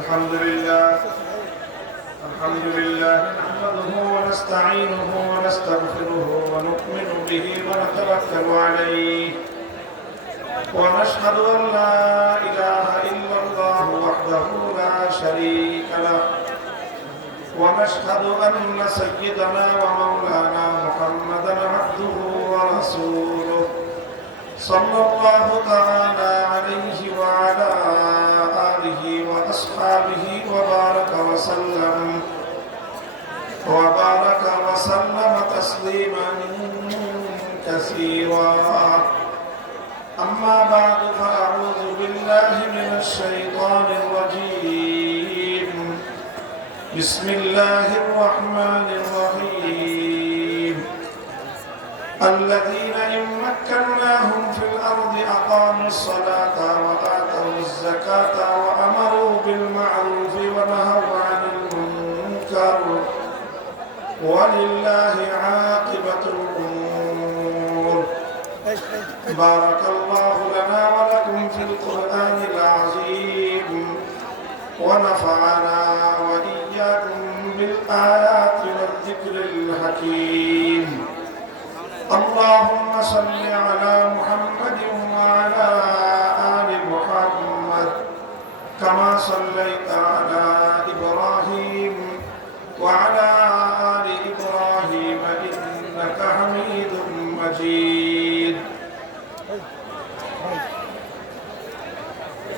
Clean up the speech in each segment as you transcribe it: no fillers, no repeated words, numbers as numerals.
الحمد لله نحمده ونستعينه ونستغفره ونؤمن به ونتوكل عليه ونشهد أن لا إله إلا الله وحده لا شريك له ونشهد أن سيدنا ومولانا محمدا عبده ورسوله صلى الله تعالى عليه وعلى آله وأصحابه وبارك وسلم تسليما كثيرا. أما بعد فأعوذ بالله من الشيطان الرجيم. بسم الله الرحمن الرحيم. الذين إن مكناهم في الأرض أقاموا الصلاة وآتوا الزكاة وأمروا بالمعروف ونهوا عن المنكر ولله عاقبة الأمور. بارك الله لنا ولكم في القرآن العظيم ونفعنا وإياكم بالآيات والذكر الحكيم. اللهم صل على محمد وعلى آل محمد كما صليت على إبراهيم وعلى آل إبراهيم إنك حميد مجيد.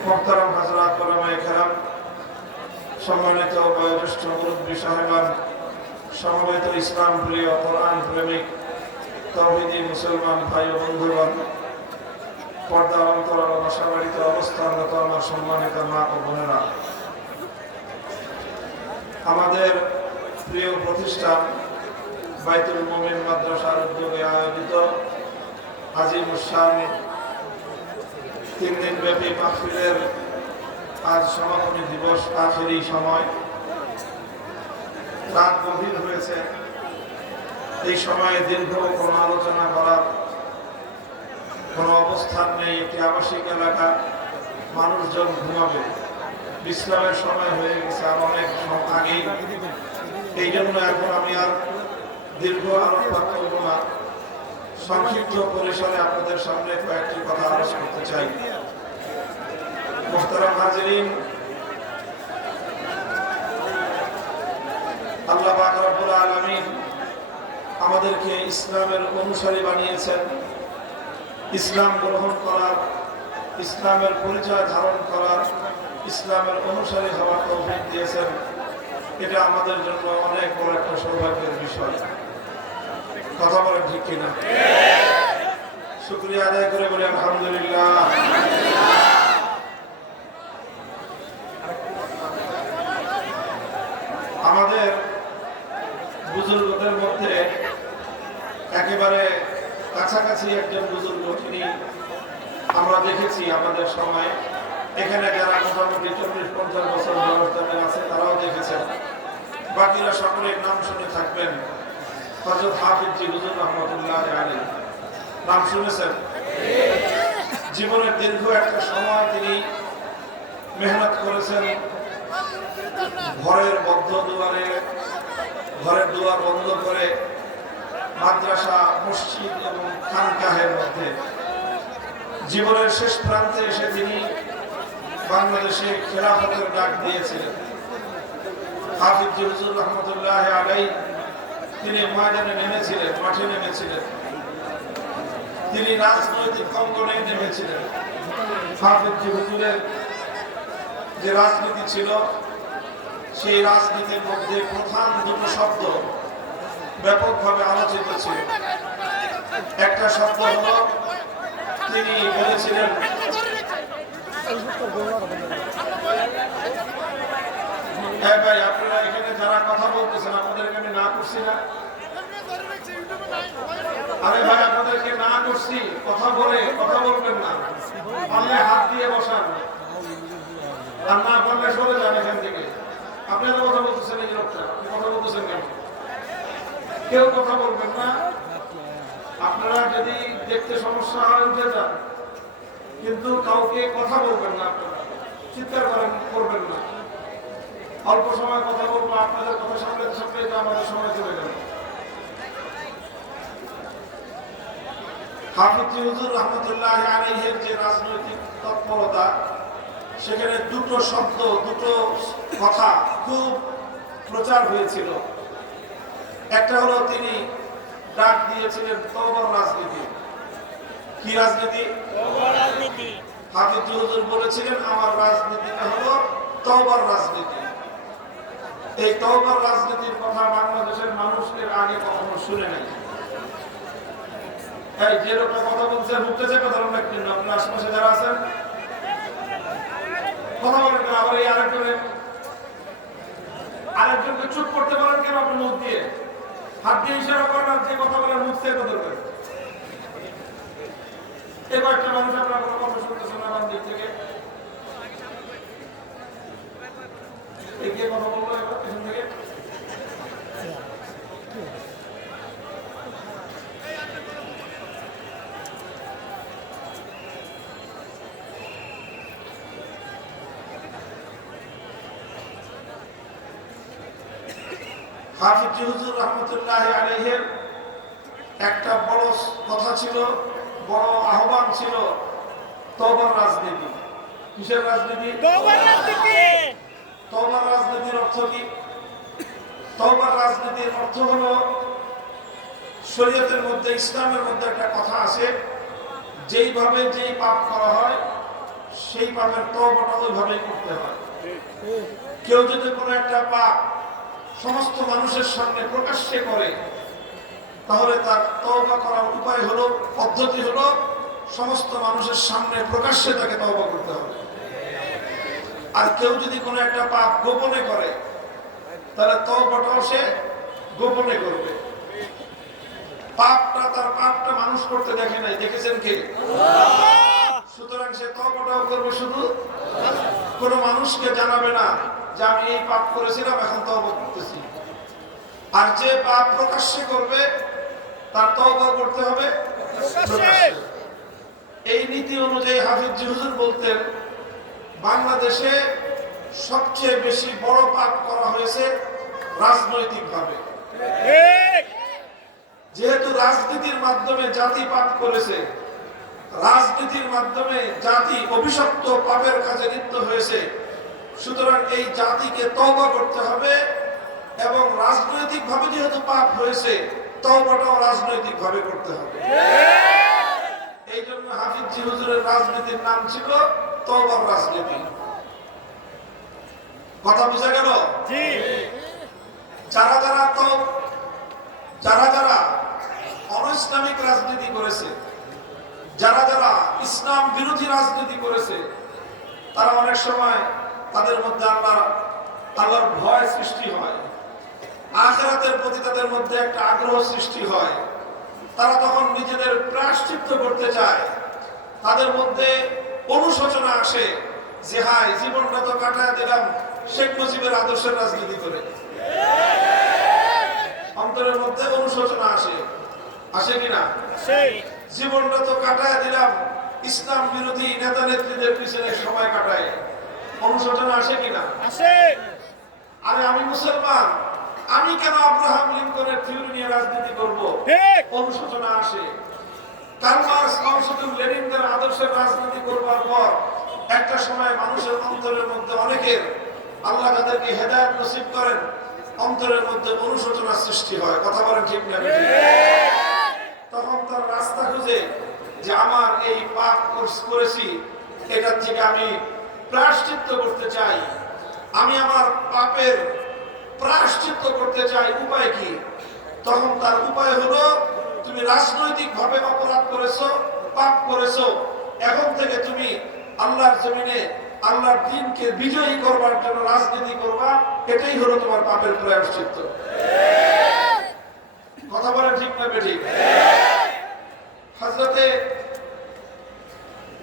محترم حضرات علماء کرام, সম্মানিত বয়োজ্যেষ্ঠ মুরব্বী সাহেবান, সমবেত ইসলাম প্রিয় কোরআন প্রেমিক তাওহীদি মুসলমান ভাই ও বন্ধুগণ, পর্দার অন্তরাল বাসাবাড়িতে অবস্থানরত আমার সম্মানিত মা ও বোনেরা, আমাদের প্রিয় প্রতিষ্ঠান বাইতুল মুমিন মাদ্রাসার উদ্যোগে আয়োজিত আজিমুস শান 3 দিন ব্যাপী মাহফিলের আজ সমাপনী দিবস, আখেরি সময়। রাত গভীর হয়েছে, এই সময়ে দীর্ঘ কোনো আলোচনা করার কোনো অবস্থান নেই। একটি আবাসিক এলাকা, মানুষজন ঘুমাবে, বিশ্রামের সময় হয়ে গেছে আর অনেক আগেই। এই জন্য এখন আমি আর দীর্ঘ আলোচনা করব না, সংক্ষিপ্ত পরিসরে আপনাদের সামনে কয়েকটি কথা আলোচনা করতে চাই। মুহতারাম হাজিরিন, আল্লাহ পাক রব্বুল আলামিন আমাদেরকে ইসলামের অনুসারী বানিয়েছেন। ইসলাম গ্রহণ করার, ইসলামের পরিচয় ধারণ করার, ইসলামের অনুসারী হওয়ার তৌফিক দিয়েছেন। এটা আমাদের জন্য অনেক বড় একটা সৌভাগ্যের বিষয়। কথা বলেন ঠিক কিনা? শুকরিয়া আদায় করে বলি আলহামদুলিল্লাহ। আমাদের বুজুর্গদের মধ্যে একেবারে কাছাকাছি একজন বুজুর্গ, তিনি আমরা দেখেছি আমাদের সময়, এখানে যারা মোটামুটি 40-50 বছর বয়স যাদের আছে তারাও দেখেছেন, বাকিরা সকলের নাম শুনে থাকবেন। হযরত হাফিজ জি হুজুর রহমাতুল্লাহ আলাইহি, নাম শুনেছেন? জীবনের দীর্ঘ একটা সময় তিনি মেহনত করেছেন ঘরের বদ্ধ দুয়ারে, ঘরের দুয়ার বন্ধ করে মাদ্রাসা, মসজিদ এবং খানকাহের মধ্যে। জীবনের শেষ প্রান্তে এসে তিনি বাংলাদেশে খেলাফতের ডাক দিয়েছিলেন। হাফিজ জি হুজুর রহমাতুল্লাহ আলাইহি তিনি ময়দানে নেমেছিলেন, মাঠে নেমেছিলেন, তিনি রাজনৈতিক অঙ্গনে নেমেছিলেন। হাফিজ জি হুজুরের যে রাজনীতি ছিল, সেই রাজনীতির মধ্যে প্রধান দুটো শব্দ ব্যাপকভাবে আলোচিত ছিল। একটা শব্দ হলো, তিনি বলেছিলেন হ্যাঁ ভাই, আপনারা এখানে যারা কথা বলতেছেন আপনাদেরকে আমি না করছি না? আরে ভাই, আপনাদেরকে না করছি, কথা বলবেন না, পারলে হাত দিয়ে বসান, আর না পারলে সরে যান এখান থেকে। আপনারা কথা বলতেছেন, এই লোকটা কথা বলতেছেন কেন? কেউ কথা বলবেন না। আপনারা যদি দেখতে সমস্যা হয় উঠে যান, কিন্তু কাউকে কথা বলবেন না, আপনারা চিৎকার করবেন না। অল্প সময় কথা বলবো, আপনাদের কথা সামলাতে সামলাতে আমাদের সময় চলে গেল। হাফিজ হুজুর রহমতুল্লাহ আলাইহির যে রাজনৈতিক তৎপরতা, সেখানে দুটো শব্দ, দুটো কথা খুব প্রচার হয়েছিল। একটা হলো তিনি ডাক দিয়েছিলেন তওবার রাজনীতি। কি রাজনীতি? তওবার রাজনীতি। হাফিজ হুজুর বলেছিলেন আমার রাজনীতিটা হলো তওবার রাজনীতি। এই তওবার রাজনীতির কথা বাংলাদেশের মানুষ এর আগে কখনো শুনে নাই। এই যে লোকটা কথা বলছে মুখতেছে কথা বলেন না, কিন্তু আপনার আশেপাশে যারা আছেন কথা বলেন না। আবার এই আরেকজনকে চুপ করতে বলেন কেন? আপনি মুখ দিয়ে হাত দিয়ে ইশারা করেন, আর যে কথা বলে মুখ থেকে কথা বলেন। এই কয়েকটা মানুষ আপনার কোনো কথা শুনতেছেন না আমার দিক থেকে। কে কথা বলবো এবার পিছন থেকে? হাফিজ হুজুর রহমতুল্লাহ আলাইহির একটা বড় কথা ছিল, বড় আহ্বান ছিল তওবার রাজনীতি। কিসের রাজনীতি? তওবার রাজনীতি। তওবার রাজনীতির অর্থ কি? তওবার রাজনীতির অর্থ হলো শরীয়তের মধ্যে, ইসলামের মধ্যে একটা কথা আছে, যেইভাবে যেই পাপ করা হয় সেই পাপের তওবাটা ওইভাবেই করতে হয়। কেউ যদি কোনো একটা পাপ সমস্ত মানুষের সামনে প্রকাশ্যে করে, তাহলে তার তওবা করার উপায় হলো, পদ্ধতি হলো সমস্ত মানুষের সামনে প্রকাশ্যে তাকে তওবা করতে হবে। আর কেউ যদি কোনো একটা পাপ গোপনে করে, তাহলে তওবাটাও সে গোপনে করবে। তার পাপটা মানুষ করতে দেখে নাই, দেখেছেন কে? সুতরাং সে তওবাটাও করবে, শুধু কোনো মানুষকে জানাবে না যে আমি এই পাপ করেছিলাম, এখন তওবা করতেছি। আর যে পাপ প্রকাশ্যে করবে তার তওবা করতে হবে প্রকাশ্যে। এই নীতি অনুযায়ী হাফিজ হুজুর বলতেন, বাংলাদেশে সবচেয়ে বেশি বড় পাপ করা হয়েছে রাজনৈতিকভাবে। যেহেতু রাজনীতির মাধ্যমে জাতি পাপ করেছে, রাজনীতির মাধ্যমে জাতি অভিশপ্ত পাপের কাজে লিপ্ত হয়েছে, সুতরাং এই জাতিকে তওবা করতে হবে। এবং রাজনৈতিকভাবে যেহেতু পাপ হয়েছে, তওবাটাও রাজনৈতিকভাবে করতে হবে। এই জন্য হাফিজ হুজুরের রাজনীতির নাম ছিল তওবার রাজনীতি। কথা বুঝা গেল? যারা যারা অনইসলামিক রাজনীতি করেছে, যারা যারা ইসলাম বিরোধী রাজনীতি করেছে, তারা অনেক সময় তাদের মধ্যে আল্লাহর ভয় সৃষ্টি হয়, আখিরাতের প্রতি তাদের মধ্যে একটা আগ্রহ সৃষ্টি হয়। তারা তখন নিজেদের প্রায়শ্চিত্ত করতে চায়, তাদের মধ্যে অনুশোচনা আসে যে হায়, জীবনটা তো কাটায় দিলাম শেখ মুজিবের আদর্শের রাজনীতি করে। অন্তরের মধ্যে অনুশোচনা আসে, আসে কিনা? জীবনটা তো কাটায় দিলাম ইসলাম বিরোধী নেতা নেত্রীদের পিছনে সময় কাটায়। অনুশোচনা আসে কিনা? আরে আমি মুসলমান, আমি কেন আব্রাহাম লিঙ্কনের থিওরি নিয়ে রাজনীতি করব? অনুশোচনা আসে। কার্ল মার্কস, মাও সেতুং, লেনিনদের আদর্শের রাজনীতি করবার পর একটা সময় মানুষের অন্তরের মধ্যে অনেকের, আল্লাহ যাদেরকে হেদায়েত নসিব করেন, অন্তরের মধ্যে অনুশোচনা সৃষ্টি হয়। কথা বলেন ঠিক না? তখন তার রাস্তা খুঁজে যে আমার এই পাপ করেছি, এটার থেকে আমি প্রায়শ্চিত্ত করতে চাই, আমি আমার পাপের প্রায়শ্চিত্ত করতে চাই। উপায় কি? তখন তার উপায় হলো, তুমি রাজনৈতিকভাবে অপরাধ করেছো, পাপ করেছো, এখন থেকে তুমি আল্লাহর জমিনে আল্লাহর দ্বীনকে বিজয়ী করবার জন্য রাজনীতি করবা। এটাই হলো তোমার পাপের প্রায়শ্চিত্ত। কথা বলেন ঠিক না বেঠিক? হযরতে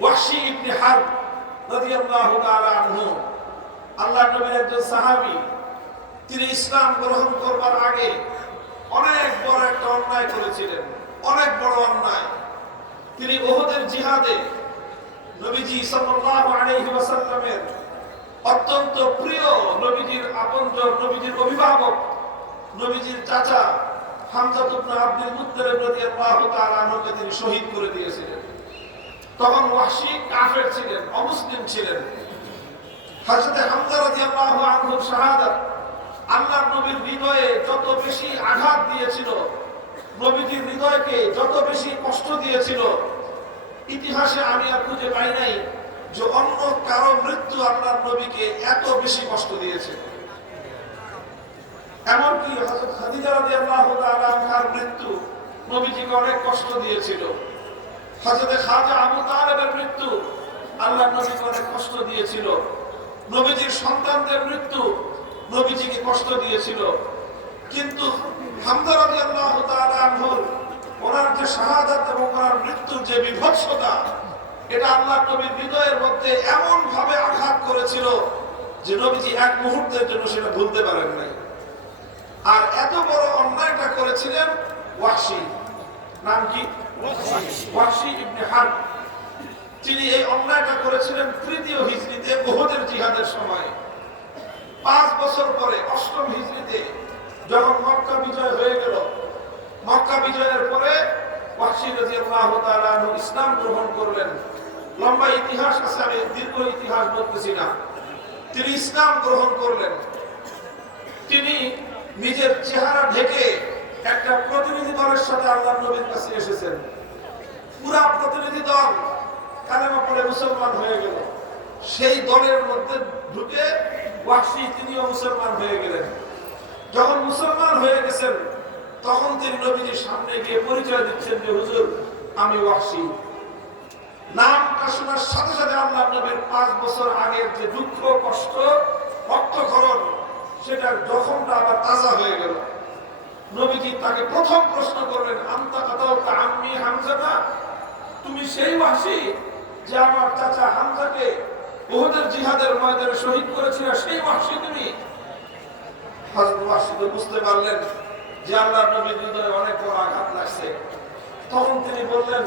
ওয়াহশী ইবনে হারব রাদিয়াল্লাহু তাআলা আনহু, আল্লাহর নবীর একজন সাহাবী, তিনি ইসলাম গ্রহণ করবার আগে অনেক বড় একটা অন্যায় করেছিলেন, অনেক বড় অন্যায়। তিনি উহুদের জিহাদে নবীজি সাল্লাল্লাহু আলাইহি ওয়াসাল্লামের অত্যন্ত প্রিয় নবীজির আপনজন, নবীজির অভিভাবক, নবীজির চাচা হামজা ইবনে আব্দুল মুত্তালিব রাদিয়াল্লাহু তাআলা আনহুকে তিনি শহীদ করে দিয়েছিলেন। তখন ওয়াহশী কাফের ছিলেন, অমুসলিম ছিলেন। হযরত হামজা রাদিয়াল্লাহু আনহুর শাহাদাত আল্লাহর নবীর হৃদয়ে যত বেশি আঘাত দিয়েছিল, নবীজির হৃদয়কে যত বেশি কষ্ট দিয়েছিল, ইতিহাসে আমি আর খুঁজে পাই নাই যে অন্য কারো মৃত্যু আল্লাহর নবীকে এত বেশি কষ্ট দিয়েছে। এমনকি হযরত খাদিজা রাদিয়াল্লাহু তাআলা আনহার মৃত্যু নবীজিকে অনেক কষ্ট দিয়েছিল। হযরত খাজা আবু তালেবের মৃত্যু আল্লাহর নবীকে অনেক কষ্ট দিয়েছিল। নবীজির সন্তানদের মৃত্যু নবীজিকে কষ্ট দিয়েছিল। কিন্তু হামজা রাদিয়াল্লাহু তাআলা আনহুর ওনার যে শাহাদাত এবং ওনার মৃত্যুর যে বিভৎসতা, এটা আল্লাহর নবীর হৃদয়ের মধ্যে এমন ভাবে আঘাত করেছিল যে নবীজি এক মুহূর্তের জন্য সেটা ভুলতে পারেন নাই। আর এত বড় অন্যায়টা করেছিলেন ওয়াহশী, নাম কি? ওয়াহশী ইবনে হারব। তিনি এই অন্যায়টা করেছিলেন তৃতীয় হিজরিতে উহুদের জিহাদের সময়। 5 বছর পরে 8ম হিজরিতে যখন মক্কা বিজয় হয়ে গেল, মক্কা বিজয়ের পরে ওয়াহশী রাদিয়াল্লাহু তাআলা আনহু ইসলাম গ্রহণ করলেন। লম্বা ইতিহাস আছে, আমি দীর্ঘ ইতিহাস বলতেছি না। তিনি ইসলাম গ্রহণ করলেন। তিনি নিজের চেহারা ঢেকে একটা প্রতিনিধি দলের সাথে আল্লাহর নবীর কাছে এসেছেন। পুরা প্রতিনিধি দল কালেমা পড়ে মুসলমান হয়ে গেল। সেই দলের মধ্যে ঢুকে ওয়াহশী তিনিও মুসলমান হয়ে গেলেন। যখন মুসলমান হয়ে গেছেন তখন তিনি নবীজির সামনে গিয়ে পরিচয় দিচ্ছেন যে হুজুর, আমি ওয়াহশী। নামটা শোনার সাথে সাথে আল্লাহর নবীর 5 বছর আগের যে দুঃখ, কষ্ট, রক্তক্ষরণ, সেটার জখমটা আবার তাজা হয়ে গেল। নবীজি তাকে প্রথম প্রশ্ন করলেন, আনতা কাতালতা আম্মি হামজাতা, তুমি সেই ওয়াহশী যে আমার চাচা হামজাকে উহুদের জিহাদের ময়দানে শহীদ করেছিল, সেই ওয়াহশী তুমি? হযরত ওয়াহশী বুঝতে পারলেন যে আল্লাহর নবীর হৃদয়ে অনেক বড় আঘাত লাগছে। তখন তিনি বললেন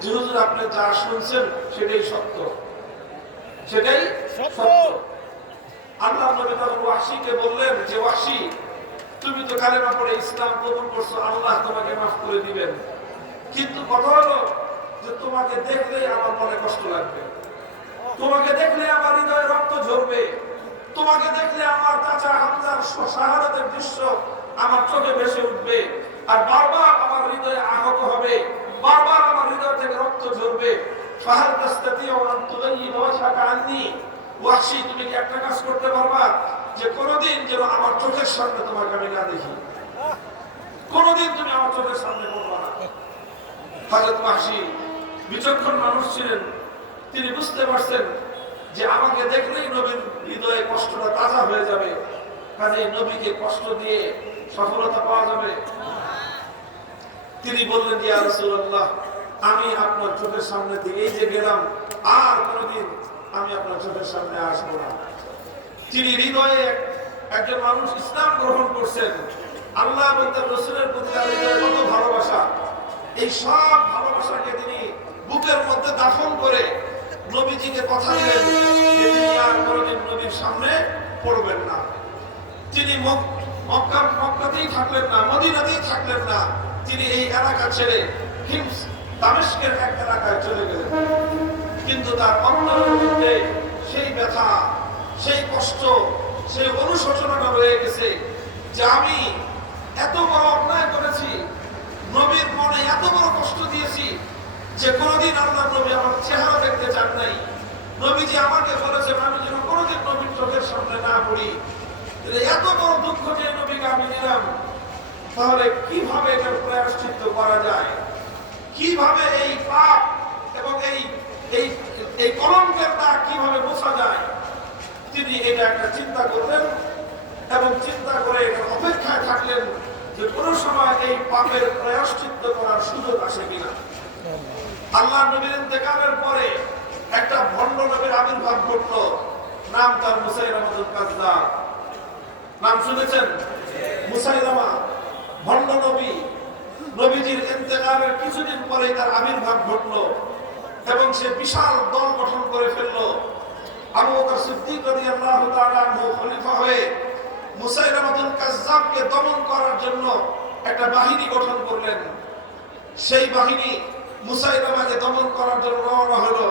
যে হুজুর, আপনি যা শুনছেন সেটাই সত্য, সেটাই সত্য। আল্লাহর নবী তখন ওয়াহশীকে বললেন যে ওয়াহশী, তুমি তো কালেমা পড়ে ইসলাম কবুল করছো, আল্লাহ তোমাকে মাফ করে দিবেন, কিন্তু কথা হলো যে তোমাকে দেখলেই আমার মনে কষ্ট লাগবে, তোমাকে দেখলে আমার হৃদয়ে রক্ত ঝরবে, তোমাকে দেখলে আমার চাচা হামজার শাহাদাতের দৃশ্য আমার চোখে ভেসে উঠবে, আর বারবার আমার হৃদয়ে আহত হবে, বারবার আমার হৃদয় থেকে রক্ত ঝরবে। ফাহাল তাস্তাতিউ আন তুগাইয়িরা ওয়াজহাকা আন্নী, ওয়াহশী, তুমি কি একটা কাজ করতে পারবা যে কোনোদিন যেন আমার চোখের সামনে তোমাকে আমি না দেখি, কোনোদিন তুমি আমার চোখের সামনে পড়বা না। হযরত ওয়াহশী বিচক্ষণ মানুষ ছিলেন। তিনি বুঝতে পারছেন যে আমাকে দেখলেই নবীর হৃদয়ে কষ্টটা তাজা হয়ে যাবে, কাজে নবীকে কষ্ট দিয়ে সফলতা পাওয়া যাবে। তিনি বললেন যে ইয়া রাসূলুল্লাহ, আমি আপনার চোখের সামনে থেকে এই যে গেলাম, আর কোনোদিন আমি আপনার চোখের সামনে আসবো না। তিনি হৃদয়ে একজন মানুষ ইসলাম গ্রহণ করছেন, আল্লাহ এবং তার রাসূলের প্রতি তার হৃদয়ে কত ভালোবাসা, এই সব ভালোবাসাকে তিনি বুকের মধ্যে দাফন করে নবীজিকে কথা দিলেন যে তিনি আর কোনোদিন নবীর সামনে পড়বেন না। তিনি মক্কাতেই থাকলেন না, মদিনাতেই থাকলেন না, তিনি এই এলাকা ছেড়ে হিমস দামেস্কের এক এলাকায় চলে গেলেন। কিন্তু তার অন্তরের মধ্যে সেই ব্যথা, সেই কষ্ট, সেই অনুশোচনাটা রয়ে গেছে যে আমি এত বড় অন্যায় করেছি, নবীর মনে এত বড় কষ্ট দিয়েছি যে কোনোদিন আল্লাহর নবী আমার চেহারা দেখতে চান নাই। নবীজি আমাকে বলেছেন আমি যেন কোনোদিন নবীর চোখের সামনে না পড়ি। এত বড় দুঃখ যে নবীকে আমি দিলাম, তাহলে কিভাবে এটার প্রায়শ্চিত্ত করা যায়, কিভাবে এই পাপ এবং এই কলঙ্কের দাগ কিভাবে মোছা যায়, তিনি এটা একটা চিন্তা করলেন এবং চিন্তা করে এটা অপেক্ষায় থাকলেন যে কোনো সময় এই পাপের প্রায়শ্চিত্ত করার সুযোগ আসে কিনা। আল্লাহর নবীর ইন্তেকালের পরে একটা ভণ্ড নবীর আবির্ভাব ঘটলো, নাম তার মুসাইলামাতুল কাযযাব। নাম শুনেছেন? মুসাইলামা ভণ্ড নবী। নবীজির ইন্তেকালের কিছুদিন পরে তার আবির্ভাব ঘটলো এবং সে বিশাল দল গঠন করে ফেললো আবু বকর সিদ্দিক রাদিয়াল্লাহু তাআলা আনহু খলিফা হয়ে মুসাইলামাতুল কাজ্জাবকে দমন করার জন্য একটা বাহিনী গঠন করলেন। সেই বাহিনী মুসাইলামাকে দমন করার জন্য রওনা হলো।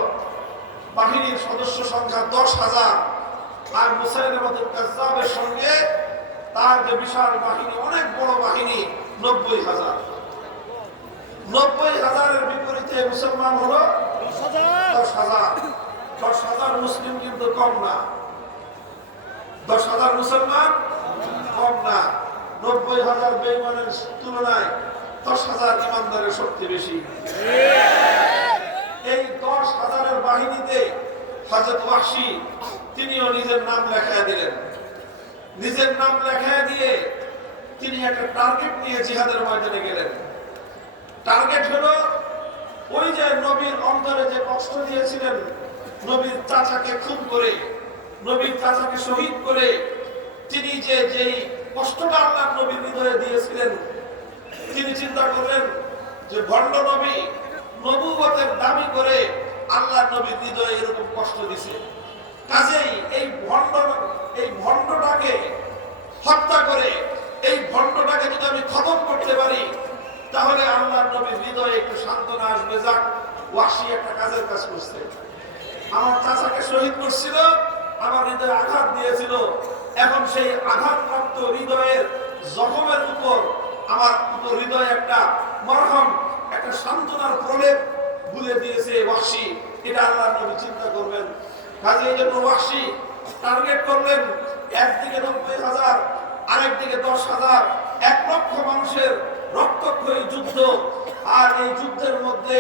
বাহিনীর সদস্য সংখ্যা 10,000, আর মুসাইলামাতুল কাজ্জাবের সঙ্গে তার যে বিশাল বাহিনী, অনেক বড় বাহিনী, 90,000। 90,000-এর বিপরীতে মুসলমান হলো 10,000। 10,000 মুসলিম কিন্তু কম না, 10,000 মুসলমান কম না। 90,000 বেঈমানের তুলনায় 10,000 ইমানদারের শক্তি বেশি। এই 10,000-এর বাহিনীতে হযরত ওয়াহশী তিনিও নিজের নাম লেখায় দিলেন। নিজের নাম লেখায় দিয়ে তিনি একটা টার্গেট নিয়ে জিহাদের ময়দানে গেলেন। টার্গেট হলো ওই যে নবীর অন্তরে যে কষ্ট দিয়েছিলেন, নবীর চাচাকে খুন করে, নবীর চাচাকে শহীদ করে তিনি যেই কষ্টটা আল্লাহর নবীর হৃদয়ে দিয়েছিলেন, তিনি চিন্তা করলেন যে ভণ্ড নবী নবুয়তের দাবি করে আল্লাহর নবীর হৃদয়ে এরকম কষ্ট দিছে, কাজেই এই ভণ্ডটাকে হত্যা করে এই ভণ্ডটাকে যদি আমি খতম করতে পারি তাহলে আল্লাহর নবীর হৃদয়ে একটু সান্ত্বনা আসবে। যাক, ওয়াহশী একটা কাজের কাজ করছে। আমার চাচাকে শহীদ করছিল, আমার হৃদয়ে আঘাত দিয়েছিল, এখন সেই আঘাতপ্রাপ্ত হৃদয়ের জখমের উপর আমার হৃদয়ে একটা মরহম, একটা সান্ত্বনার প্রলেপ বুলে দিয়েছে ওয়াহশী। এটা আল্লাহর নবী চিন্তা করবেন। কাজে এই জন্য ওয়াহশী টার্গেট করলেন একদিকে 90,000, আরেকদিকে 10,000, 1 লক্ষ মানুষের রক্তক্ষয়ী যুদ্ধ। আর এই যুদ্ধের মধ্যে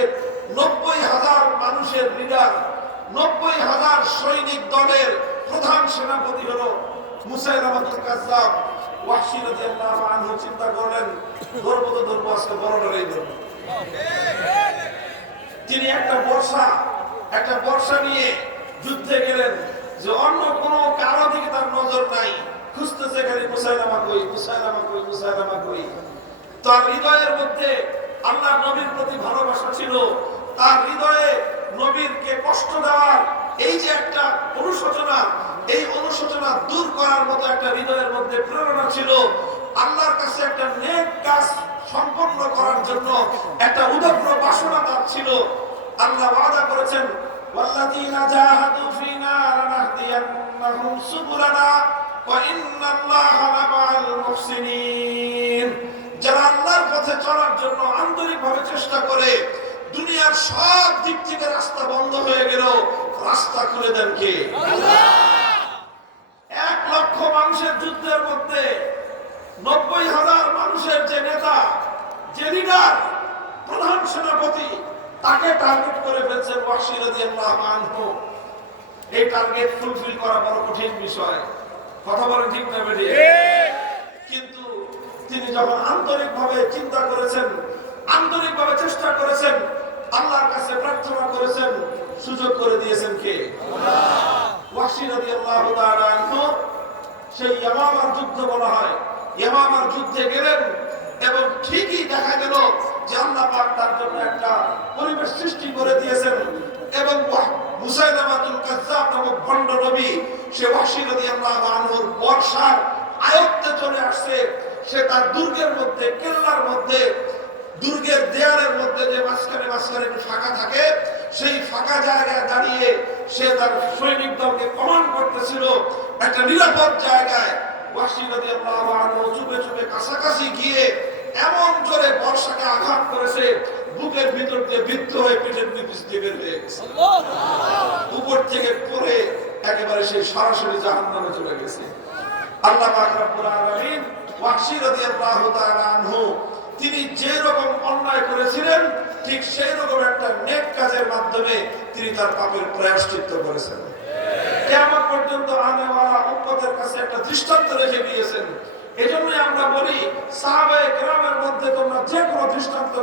90,000 মানুষের লিডার, 90,000 সৈনিক দলের প্রধান সেনাপতি হলো মুসাইলামাতুল কাজ্জাব। ওয়াহশী রাদিয়াল্লাহু আনহু চিন্তা করলেন, ধরবো তো ধরবো, আজকে বড়টাই ধরবো। তিনি একটা বর্ষা নিয়ে যুদ্ধে গেলেন, যে অন্য কোনো কারো দিকে তার নজর নাই, খুঁজতেছে খালি মুসাইলামা কই, মুসাইলামা কই, মুসাইলামা কই। তার হৃদয়ের মধ্যে আল্লাহ নবীর প্রতি ভালোবাসা ছিল, তার হৃদয়ে নবীরকে কষ্ট দেওয়ার এই যে একটা অনুশোচনা, এই অনুশোচনা দূর করার মতো একটা হৃদয়ের মধ্যে প্রেরণা ছিল। আল্লাহর কাছে একটা নেক কাজ সম্পন্ন করার জন্য একটা উদাত্ত বাসনা তার ছিল। আল্লাহ ওয়াদা করেছেন, ওয়াল্লাযীনা জাহাদু ফীনা লানাহদিয়ান্নাহুম সুবুলানা ওয়া ইন্নাল্লাহা লামাআল মুহসিনিন। যারা আল্লাহর পথে চলার জন্য আন্তরিকভাবে চেষ্টা করে, দুনিয়ার সব দিক থেকে রাস্তা বন্ধ হয়ে গেল, রাস্তা খুলে দেন কে? আল্লাহ। 1 লক্ষ মানুষের যুদ্ধের মধ্যে 90,000 মানুষের যে নেতা, যে লিডার, প্রধান সেনাপতি, তাকে টার্গেট করে ফেলছেন ওয়াহশী রাদিয়াল্লাহু আনহু। এই টার্গেট ফুলফিল করা বড় কঠিন বিষয়, কথা বলেন ঠিক না বেটি? কিন্তু তিনি যখন আন্তরিকভাবে চিন্তা করেছেন, আন্তরিকভাবে চেষ্টা করেছেন, আল্লাহর কাছে প্রার্থনা করেছেন, সুযোগ করে দিয়েছেন কে? আল্লাহ। ওয়াহশী রাদিয়াল্লাহু তাআলা আনহু সেই ইয়ামামার যুদ্ধ বলা হয়, ইয়ামামার যুদ্ধে গেলেন এবং ঠিকই দেখা গেল যে আল্লাহ পাক তার জন্য একটা পরিবেশ সৃষ্টি করে দিয়েছেন। এবং মুসাইলামাতুল কাজ্জাব নামক ভণ্ড নবী, সে ওয়াহশী রাদিয়াল্লাহু আনহুর বর্ষার আয়ত্তে চলে আসছে। সে তার দুর্গের মধ্যে, কেল্লার মধ্যে, দুর্গের দেয়ালের মধ্যে যে মাঝখানে একটু ফাঁকা থাকে, সেই ফাঁকা জায়গায় দাঁড়িয়ে সে তার সৈনিক দলকে কমান্ড করতেছিল। একটা নিরাপদ জায়গায় ওয়াহশী রাদিয়াল্লাহু আনহু চুপে চুপে কাছাকাছি গিয়ে এমন জোরে বর্ষাকে আঘাত করেছে, বুকের ভিতর দিয়ে বিদ্ধ হয়ে পিঠের নিচ দিয়ে বের হয়ে গেছে, উপর থেকে পড়ে একেবারে সেই সরাসরি জাহান্নামে চলে গেছে। আল্লাহ পাক রব্বুল আলামিন ওয়াহশী রাদিয়াল্লাহু তাআলা আনহু তিনি যে রকম অন্যায় করেছিলেন, ঠিক সেই রকম একটা নেক কাজের মাধ্যমে তিনি তার পাপের প্রায়শ্চিত্ত করেছেন। কিয়ামত পর্যন্ত আনেওয়ালা উম্মতের কাছে একটা দৃষ্টান্ত রেখে দিয়েছেন। এজন্যই আমরা বলি, সাহাবায়ে কেরামের মধ্যে তোমরা যে কোনো দৃষ্টান্ত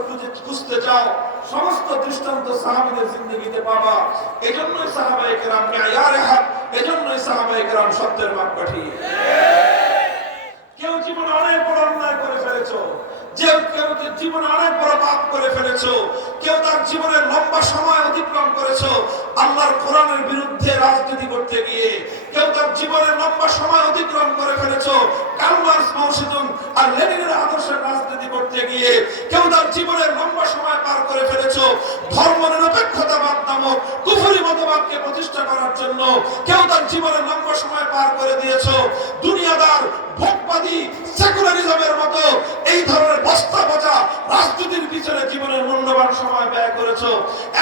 খুঁজতে চাও, সমস্ত দৃষ্টান্ত সাহাবীদের জিন্দেগিতে পাবা। এজন্যই সাহাবায়ে কেরাম মিয়ারে হক, এজন্যই সাহাবায়ে কেরাম সত্যের মাপকাঠি। কেউ জীবনে অনেক বড় অন্যায় করে ফেলেছো, যে কেউ জীবনে অনেক বড় পাপ করে ফেলেছো, কেউ তার জীবনের লম্বা সময় অতিক্রম করেছো আল্লাহর কোরআনের বিরুদ্ধে রাজনীতি করতে গিয়ে, কেউ তার জীবনের লম্বা সময় অতিক্রম করে ফেলেছো কার্ল মার্কস, মাও সেতুং আর লেনিনের আদর্শের রাজনীতি করতে গিয়ে, কেউ তার জীবনের লম্বা সময় পার করে ফেলেছো ধর্মনিরপেক্ষতাবাদ নামক কুফরি মতবাদকে প্রতিষ্ঠা করার জন্য, কেউ তার জীবনের লম্বা সময় পার করে দিয়েছো দুনিয়াদার ভোগবাদী সেকুলারিজমের মতো এই ধরনের বস্তা বোঝা রাজনীতির পিছনে জীবনের মূল্যবান সময় ব্যয় করেছো।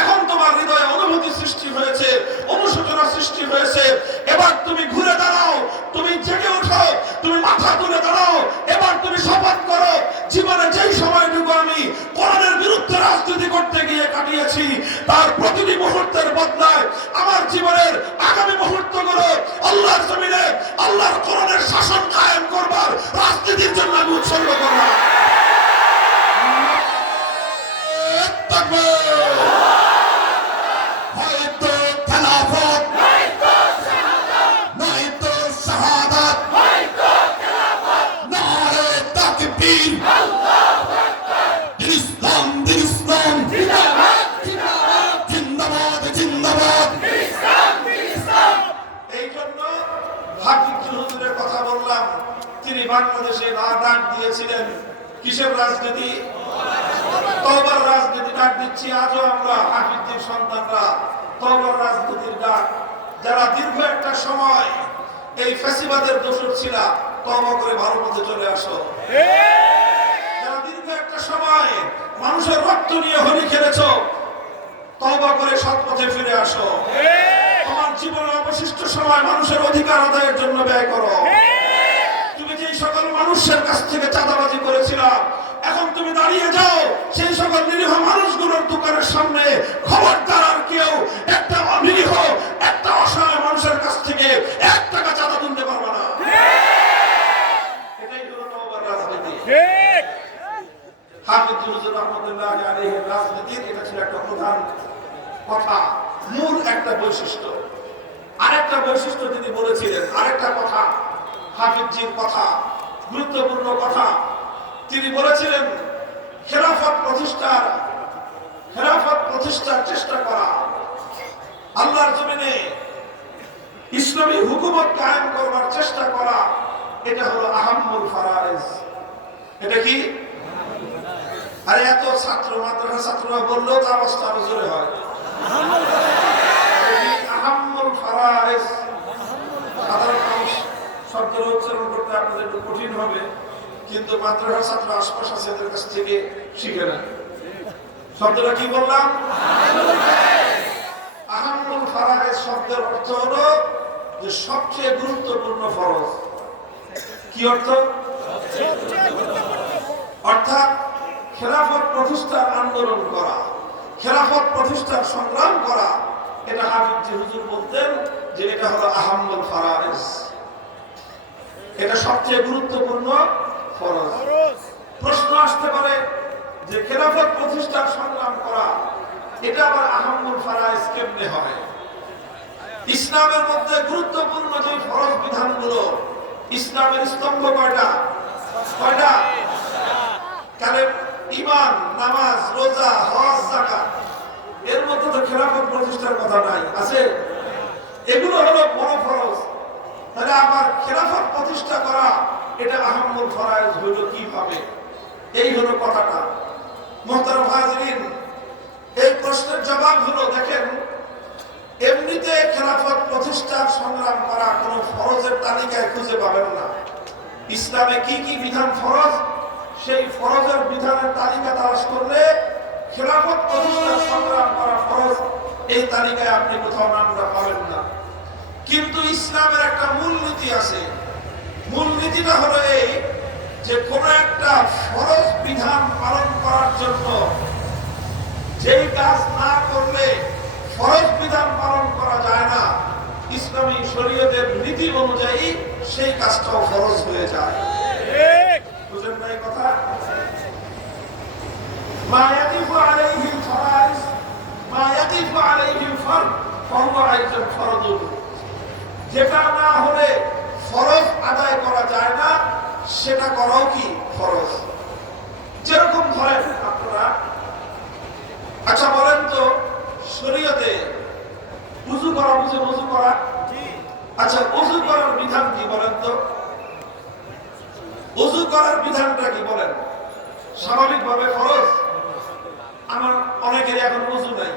এখন তোমার হৃদয়ে অনুভূতি সৃষ্টি হয়েছে, অনুশোচনা সৃষ্টি হয়েছে। এবার তুমি ঘুরে দাঁড়াও, তুমি জেগে ওঠো, তুমি মাথা তুলে দাঁড়াও। এবার তুমি শপথ করো, জীবনে যেই সময়টুকু আমি কোরআনের বিরুদ্ধে রাজনীতি করতে গিয়ে কাটিয়েছি তার প্রতিটি মুহূর্তের বদলায় আমার জীবনের আগামী মুহূর্তগুলো আল্লাহর জমিনে আল্লাহর কোরআনের শাসন কায়েম করবার রাজনীতির জন্য আমি উৎসর্গ করলাম। হয়তো খেলাফত, নয়তো শাহাদাত, নারে তাকবীর, ইসলাম দিন ইসলাম, জিন্দাবাদ জিন্দাবাদ। এই জন্য হাফিজ হুজুরের কথা বললাম, তিনি বাংলাদেশে ডাক দিয়েছিলেন কিসের রাজনীতি? তওবার রাজনীতি ডাক দিচ্ছি আজও আমরা হাফিজদের সন্তানরা, তওবার রাজনীতির ডাক। যারা দীর্ঘ একটা সময় এই ফ্যাসিবাদের দোষর ছিল, তওবা করে ভালো পথে চলে আসো। যারা দীর্ঘ একটা সময় মানুষের রক্ত নিয়ে হোলি খেলেছো, তওবা করে সৎ পথে ফিরে আসো। তোমার জীবনের অবশিষ্ট সময় মানুষের অধিকার আদায়ের জন্য ব্যয় করো। তুমি যেই সকল মানুষের কাছ থেকে চাঁদাবাজি করেছিলা, এখন তুমি দাঁড়িয়ে যাও সেই সকল নিরীহ মানুষগুলোর দোকানের সামনে। খবরদার আর কেউ একটা অনিরীহ, একটা অসহায় মানুষের কাছ থেকে 1 টাকা চাঁদা তুলতে পারবে না। এটাই হলো তওবার রাজনীতি। হাফিজ হুজুর রাহমাতুল্লাহ আলাইহির রাজনীতির এটা ছিল একটা প্রধান কথা, মূল একটা বৈশিষ্ট্য। আরেকটা বৈশিষ্ট্য তিনি বলেছিলেন, আরেকটা কথা, হাফিজজির কথা, গুরুত্বপূর্ণ কথা। তিনি বলেছিলেন খেলাফত প্রতিষ্ঠার চেষ্টা করা, আল্লাহর জমিনে ইসলামী হুকুমত কায়েম করবার চেষ্টা করা, এটা হলো আহাম্মুল ফারায়েজ। এটা কি? আরে এত ছাত্র মাদ্রাসা ছাত্ররা বললেও তার অবস্থা আরো জোরে হয়। আহাম্মুল ফারায়েজ সাধারণ মানুষ শব্দের উচ্চারণ করতে আপনাদের একটু কঠিন হবে, কিন্তু মাদ্রাসার ছাত্র আশপাশ আছে এদের কাছ থেকে শিখে নেন। শব্দটা কি বললাম? আহাম্মুল ফারায়েজ শব্দের অর্থ হলো যে সবচেয়ে গুরুত্বপূর্ণ ফরজ। কি অর্থ? অর্থাৎ খেলাফত প্রতিষ্ঠার আন্দোলন করা, খেলাফত প্রতিষ্ঠার সংগ্রাম করা, এটা হাফিজ হুজুর বলতেন যে এটা হলো আহাম্মুল ফারায়েজ, এটা সবচেয়ে গুরুত্বপূর্ণ ফরজ। প্রশ্ন আসতে পারে যে খেলাফত প্রতিষ্ঠার সংগ্রাম করা এটা আবার আহাম্মুল ফারায়েজ কেমনে হয়? ইসলামের মধ্যে গুরুত্বপূর্ণ যে ফরজ বিধানগুলো, ইসলামের স্তম্ভ কয়টা? কালেম, ঈমান, নামাজ, রোজা, হজ, যাকাত, এর মধ্যে তো খেলাফত প্রতিষ্ঠার কথা নাই, আছে? এগুলো হলো বড় ফরজ। তাহলে আবার খেলাফত প্রতিষ্ঠা করা এটা আহাম্মুল ফারায়েজ হইল কিভাবে? এই হলো কথাটা। মুহতারাম হাজিরিন, এই প্রশ্নের জবাব হলো, দেখেন, এমনিতে খেলাফত প্রতিষ্ঠার সংগ্রাম করা কোনো ফরজের তালিকায় খুঁজে পাবেন না। ইসলামে কি কি বিধান ফরজ, সেই ফরজের বিধানের তালিকা তালাশ করলে খেলাফত প্রতিষ্ঠার সংগ্রাম করা ফরজ এই তালিকায় আপনি কোথাও নামটা পাবেন না। কিন্তু ইসলামের একটা মূলনীতি আছে। মূলনীতিটা হলো এই যে কোন একটা ফরজ বিধান পালন করার জন্য যেই কাজ না করলে ফরজ বিধান পালন করা যায় না, ইসলামী শরীয়তের নীতি অনুযায়ী সেই কাজটাও ফরজ হয়ে যায়। বুঝেন না এই কথা? মা ইয়াকিফু আলাইহিল ফারাইজ, মা ইয়াকিফু আলাইহিল ফারদ ফাহুয়া আইজান ফরদুন। যেটা না হলে ফরজ আদায় করা যায় না, সেটা করাও কি ফরজ। যে ধরেন আপনারা, আচ্ছা বলেন তো শরীয়তে উযু করা, উযু করা, আচ্ছা উযু করার বিধান কি বলেন তো? উযু করার বিধানটা কি বলেন? স্বাভাবিকভাবে ফরজ। আমার অনেকের এখন উযু নাই,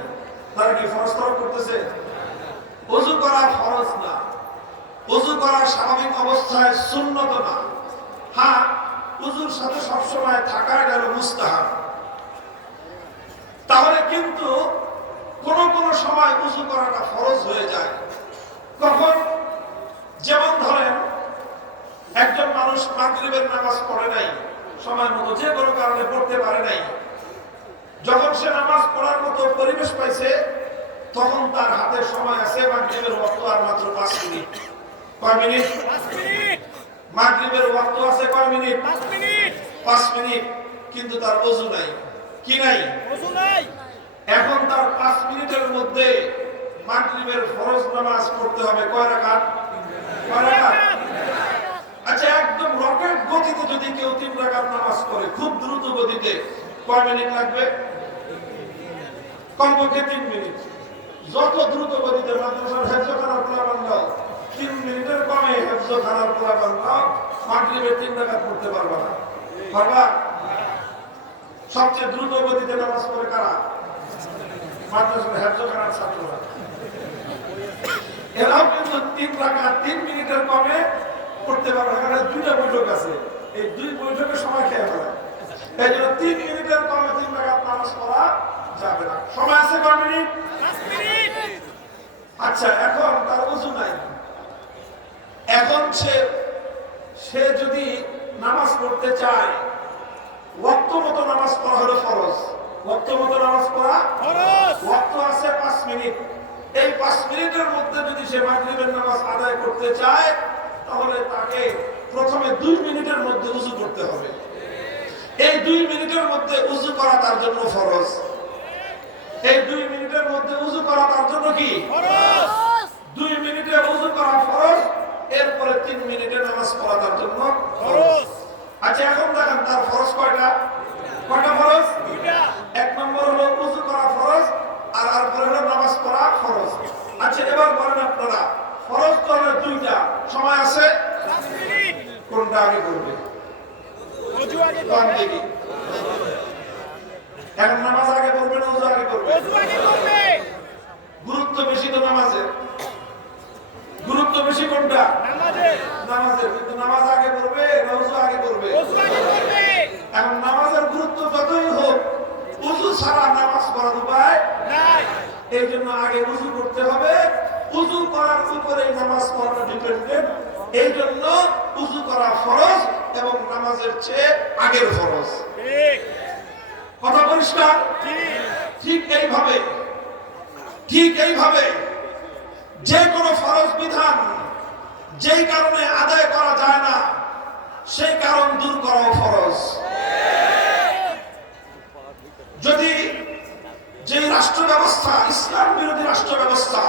তারা কি ফরজ তরক করতেছে? উযু করা ফরজ না, উযু করা স্বাভাবিক অবস্থায় সুন্নত না। হ্যাঁ, উযুর সাথে সবসময় থাকা গেল মুস্তাহাব। তাহলে কিন্তু কোন কোন সময় উযু করাটা ফরজ হয়ে যায়। কখন? যেমন ধরেন একজন মানুষ মাগরিবের নামাজ পড়ে নাই সময় মতো, যে কোনো কারণে পড়তে পারে নাই। যখন সে নামাজ পড়ার মতো পরিবেশ পাইছে, তখন তার হাতে সময় আছে মাগরিবের ওয়াক্ত আর মাত্র 5 মিনিট। কয় মিনিট? 5 মিনিট। মাগরিবের ওয়াক্ত আছে কয় মিনিট? 5 মিনিট। 5 মিনিট, কিন্তু তার ওযু নাই। কি নাই? ওযু নাই। এখন তার 5 মিনিটের মধ্যে মাগরিবের ফরজ নামাজ পড়তে হবে কয় রাকাত? কয় রাকাত? আচ্ছা একদম রকেট গতিতে যদি কেউ 3 রাকাত নামাজ পড়ে, খুব দ্রুত গতিতে, কয় মিনিট লাগবে? কমপক্ষে 3 মিনিট। যত দ্রুত গতিতে মাদ্রাসার হেফজখানার পোলাপানরাও 3 মিনিটের কমে হেফজখানার পোলাপানরাও মাগরিবের 3 রাকাত পড়তে পারবে না। পারবা? সবচেয়ে দ্রুত গতিতে নামাজ পড়ে কারা? মাদ্রাসার হেফজখানার ছাত্ররা। এরাও কিন্তু 3 রাকাত 3 মিনিটের কমে পড়তে পারবে না। এখানে 2টা বৈঠক আছে, এই 2 বৈঠকের সময় খেয়ে ফেলে। এই জন্য 3 মিনিটের কমে 3 রাকাত নামাজ পড়া যাবে না। সময় আছে কয় মিনিট? 5 মিনিট। আচ্ছা এখন তার ওযু নাই। এখন সে যদি নামাজ পড়তে চায়, ওয়াক্ত মতো নামাজ পড়া হলো ফরজ। ওয়াক্ত মতো নামাজ পড়া ফরজ। ওয়াক্ত আছে 5 মিনিট। এই 5 মিনিটের মধ্যে যদি সে মাগরিবের নামাজ আদায় করতে চায়, তাহলে তাকে প্রথমে 2 মিনিটের মধ্যে ওযু করতে হবে। এই 2 মিনিটের মধ্যে ওযু করা তার জন্য ফরজ। এই 2 মিনিটের মধ্যে ওযু করা তার জন্য কি? ফরজ। 2 মিনিটে ওযু করা ফরজ, এরপরে 3 মিনিটে নামাজ পড়া তার জন্য ফরজ। আচ্ছা এখন দেখেন তার ফরজ কয়টা? কয়টা ফরজ? 2টা। এক নম্বর হলো ওযু করা ফরজ, আর পরে হলো নামাজ পড়া ফরজ। আচ্ছা এবার বলেন আপনারা, ফরজ তো হলো 2টা, সময় আছে 5 মিনিট। কোনটা আগে করবে? ওযু আগে করবে। এখন নামাজ আগে করবে না ওযু আগে করবে? ওযু আগে করবে। গুরুত্ব বেশি তো নামাজের। গুরুত্ব বেশি কোনটা? নামাজের। নামাজের। কিন্তু নামাজ আগে করবে না ওযু আগে করবে? ওযু আগে করবে। এখন নামাজের গুরুত্ব যতই হোক, ওযু ছাড়া নামাজ পড়ার উপায় নাই। এই জন্য আগে ওযু করতে হবে। ওযু করার উপরে নামাজ পড়াটা ডিপেন্ডেন্ট। এই জন্য ওযু করা ফরজ এবং নামাজের চেয়ে আগের ফরজ। ঠিক কথা পরিষ্কার? ঠিক এইভাবে যে কোনো ফরজ বিধান যেই কারণে আদায় করা যায় না, সেই কারণ দূর করাও ফরজ। যদি যে রাষ্ট্র ব্যবস্থা ইসলাম বিরোধী রাষ্ট্র ব্যবস্থা,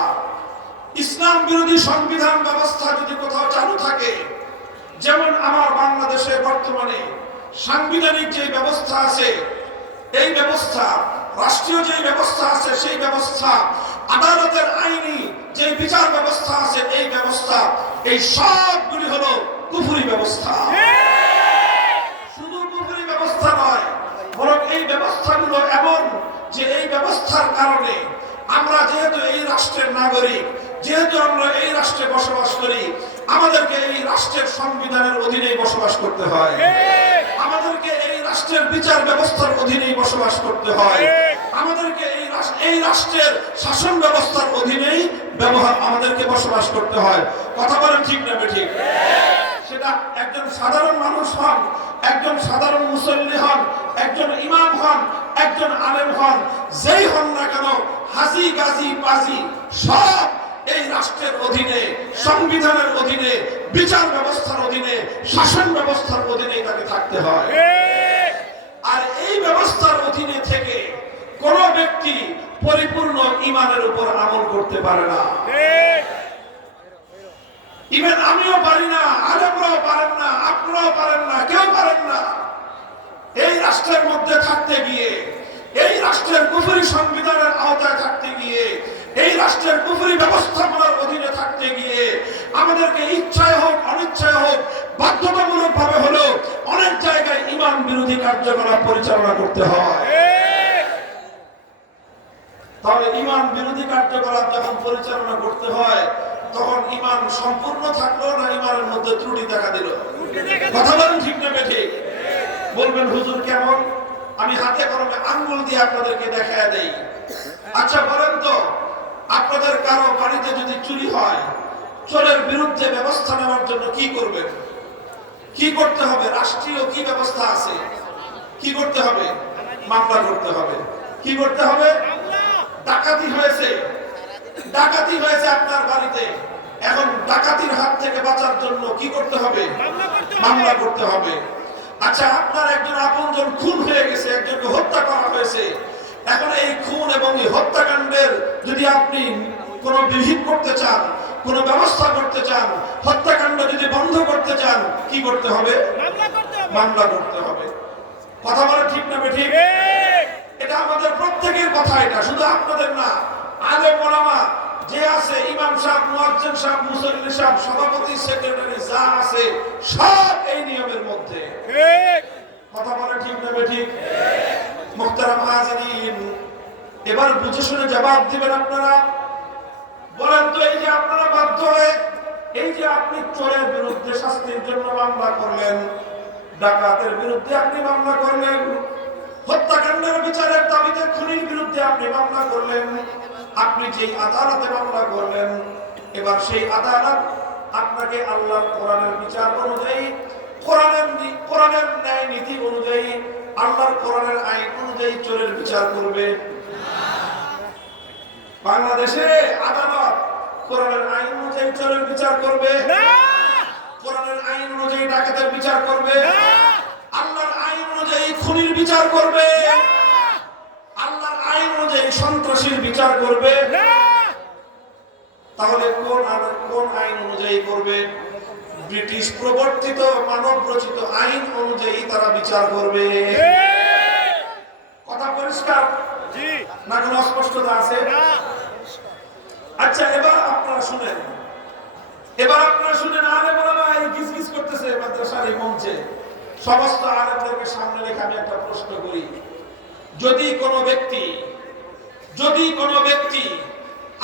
ইসলাম বিরোধী সংবিধান ব্যবস্থা যদি কোথাও চালু থাকে, যেমন আমার বাংলাদেশে বর্তমানে সাংবিধানিক যে ব্যবস্থা আছে, এই ব্যবস্থা, রাষ্ট্রীয় যে ব্যবস্থা আছে সেই ব্যবস্থা, আদালতের আইনি যে বিচার ব্যবস্থা আছে এই ব্যবস্থা, এই সবগুলি হলো কুফরি ব্যবস্থা। শুধু কুফরি ব্যবস্থা নয়, বরং এই ব্যবস্থাগুলো এমন যে এই ব্যবস্থার কারণে আমরা যেহেতু এই রাষ্ট্রের নাগরিক, যেহেতু আমরা এই রাষ্ট্রে বসবাস করি, আমাদেরকে এই রাষ্ট্রের সংবিধানের অধীনেই বসবাস করতে হয়। আমাদেরকে এই রাষ্ট্রের বিচার ব্যবস্থার অধীনেই বসবাস করতে হয়। আমাদেরকে এই রাষ্ট্রের শাসন ব্যবস্থার অধীনেই আমাদেরকে বসবাস করতে হয়। কথা বলেন ঠিক না বেঠিক? সেটা একজন সাধারণ মানুষ হন, একজন সাধারণ মুসল্লি হন, একজন ইমাম হন, একজন আলেম হন, যেই হন না কেন, হাজি গাজী পাজি সব এই রাষ্ট্রের অধীনে, সংবিধানের অধীনে, বিচার ব্যবস্থার অধীনে, শাসন ব্যবস্থার অধীনে তাকে থাকতে হয়। আর এই ব্যবস্থার অধীনে থেকে কোন ব্যক্তি পরিপূর্ণ ঈমানের উপর আমল করতে পারে না। ইভেন আমিও পারি না, আলেমরাও পারেন না, আপনারাও পারেন না, কেউ পারেন না। এই রাষ্ট্রের মধ্যে থাকতে গিয়ে, এই রাষ্ট্রের কুফরি সংবিধানের আওতায় থাকতে গিয়ে, এই রাষ্ট্রের কুফরি ব্যবস্থাপনার অধীনে থাকতে গিয়ে আমাদেরকে ইচ্ছায় হোক অনিচ্ছায় হোক বাধ্যতামূলক ভাবে হলেও অনেক জায়গায় ঈমান বিরোধী কার্যকলাপ পরিচালনা করতে হয়। তাহলে ঈমান বিরোধী কার্যকলাপ যখন পরিচালনা করতে হয় তখন ঈমান সম্পূর্ণ থাকলো না ঈমানের মধ্যে ত্রুটি দেখা দিল? কথা বলেন ঠিক না ঠিক? বলবেন হুজুর কেমন? আমি হাতে কলমে আঙ্গুল দিয়ে আপনাদেরকে দেখায় দেই। আচ্ছা বলেন তো, আপনাদের কারো বাড়িতে যদি চুরি হয়, চোরের বিরুদ্ধে ব্যবস্থা নেওয়ার জন্য কি করবেন? কি করতে হবে? রাষ্ট্রীয় কি ব্যবস্থা আছে? কি করতে হবে? মামলা করতে হবে। কি করতে হবে? ডাকাতি হয়েছে, ডাকাতি হয়েছে আপনার বাড়িতে, এখন ডাকাতির হাত থেকে বাঁচার জন্য কি করতে হবে? মামলা করতে হবে। আচ্ছা, আপনার একজন আপনজন খুন হয়ে গেছে, একজনকে হত্যা করা হয়েছে, এখন এই খুন এবং এই হত্যাকাণ্ডের যদি আপনি কোনো বিহিত করতে চান, কোনো ব্যবস্থা করতে চান, হত্যাকাণ্ড যদি বন্ধ করতে চান, কি করতে হবে? মামলা করতে হবে। কথা বলে ঠিক না ঠিক? এটা আমাদের প্রত্যেকের কথা, এটা শুধু আপনাদের না। আলেম ওলামা যে আছে, ইমাম সাহেব, মুয়াজ্জিন সাহেব, মুসল্লি সাহেব, সভাপতি, সেক্রেটারি যা আছে সব এই নিয়মের মধ্যে। কথা বলে ঠিক না ঠিক? মুহতারাম হাজিরিন, এবার বুঝে শুনে জবাব দিবেন আপনারা। বলেন তো, এই যে আপনারা বাধ্য হয়ে, এই যে আপনি চোরের বিরুদ্ধে শাস্তির জন্য মামলা করলেন, ডাকাতের বিরুদ্ধে আপনি মামলা করলেন, হত্যাকাণ্ডের বিচারের দাবিতে খুনির বিরুদ্ধে আপনি মামলা করলেন, আপনি যেই আদালতে মামলা করলেন, এবার সেই আদালত আপনাকে আল্লাহর কোরআনের বিচার অনুযায়ী, কোরআনের ন্যায় নীতি অনুযায়ী, আল্লাহর কোরআনের আইন অনুযায়ী চোরের বিচার করবে। বাংলাদেশে আদালত কোরআনের আইন অনুযায়ী চোরের বিচার করবে না, কোরআনের আইন অনুযায়ী ডাকাতের বিচার করবে না, আল্লাহর আইন অনুযায়ী খুনির বিচার করবে না, আল্লাহর আইন অনুযায়ী সন্ত্রাসীর বিচার করবে না। তাহলে কোন আইন অনুযায়ী করবে? ব্রিটিশ প্রবর্তিত মানব রচিত আইন অনুযায়ী তারা বিচার করবে। কথা পরিষ্কার না? কোনো অস্পষ্টতা আছে? আচ্ছা, এবার আপনারা শুনেন, এবার আপনারা শুনেন। আলেম ওলামা এই গিজগিজ করতেছে মাদ্রাসার এই মঞ্চে, সমস্ত আলেমদেরকে সামনে রেখে আমি একটা প্রশ্ন করি। যদি কোনো ব্যক্তি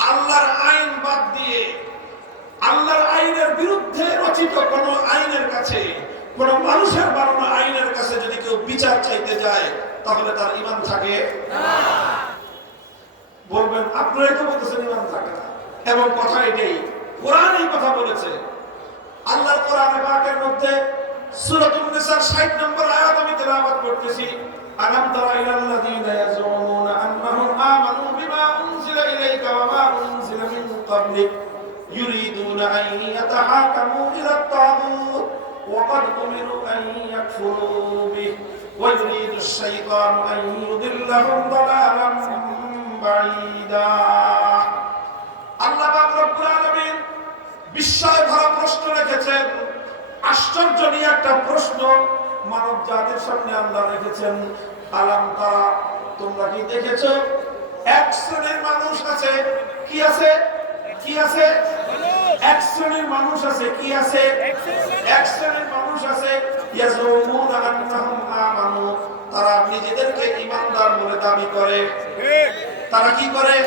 আল্লাহর আইন বাদ দিয়ে আল্লাহর আইনের বিরুদ্ধে রচিত কোন আইনের কাছে, কোন মানুষের বানানো আইনের কাছে যদি কেউ বিচার চাইতে যায়, তাহলে তার ঈমান থাকে না? বলবেন আপনারাই তো বলতেছেন ঈমান থাকে না, এবং কথা এটাই, কোরআন এই কথা বলেছে। আল্লাহর কোরআনে পাকের মধ্যে সূরাতুন নিসার 60 নম্বর আয়াত আমি তেলাওয়াত করতেছি। আলাম তারা ইলাল্লাযীনা ইয়াজুমুনা আন্নাহুম আমানু বিমা উনজিলা ইলাইকা ওয়া মা উনজিলা মিন ক্বাবলিক ইউরিদুনা আন ইয়াতাহাকামু ইলাত তাগুত ওয়া ক্বাদ উমিরু আন ইয়াকফুরু বিহি ওয়া ইউরিদু আশ-শাইতানু আন ইউদিল্লাহুম দালালান বাঈদা। আল্লাহ পাক রব্বুল আলামিন বিস্ময় ভরা প্রশ্ন রেখেছেন, আশ্চর্যজনক একটা প্রশ্ন মানব জাতির সামনে আল্লাহ রেখেছেন। আলাম তারা, তোমরা কি দেখেছো? এক শ্রেণীর মানুষ আছে, কি আছে? কি আছে? এক শ্রেণীর মানুষ আছে, কি আছে? এক শ্রেণীর মানুষ আছে, ইয়াজুমুনা আন্নাহুম আমানু, তারা নিজেদেরকে ঈমানদার বলে দাবি করে। তারা কি করে?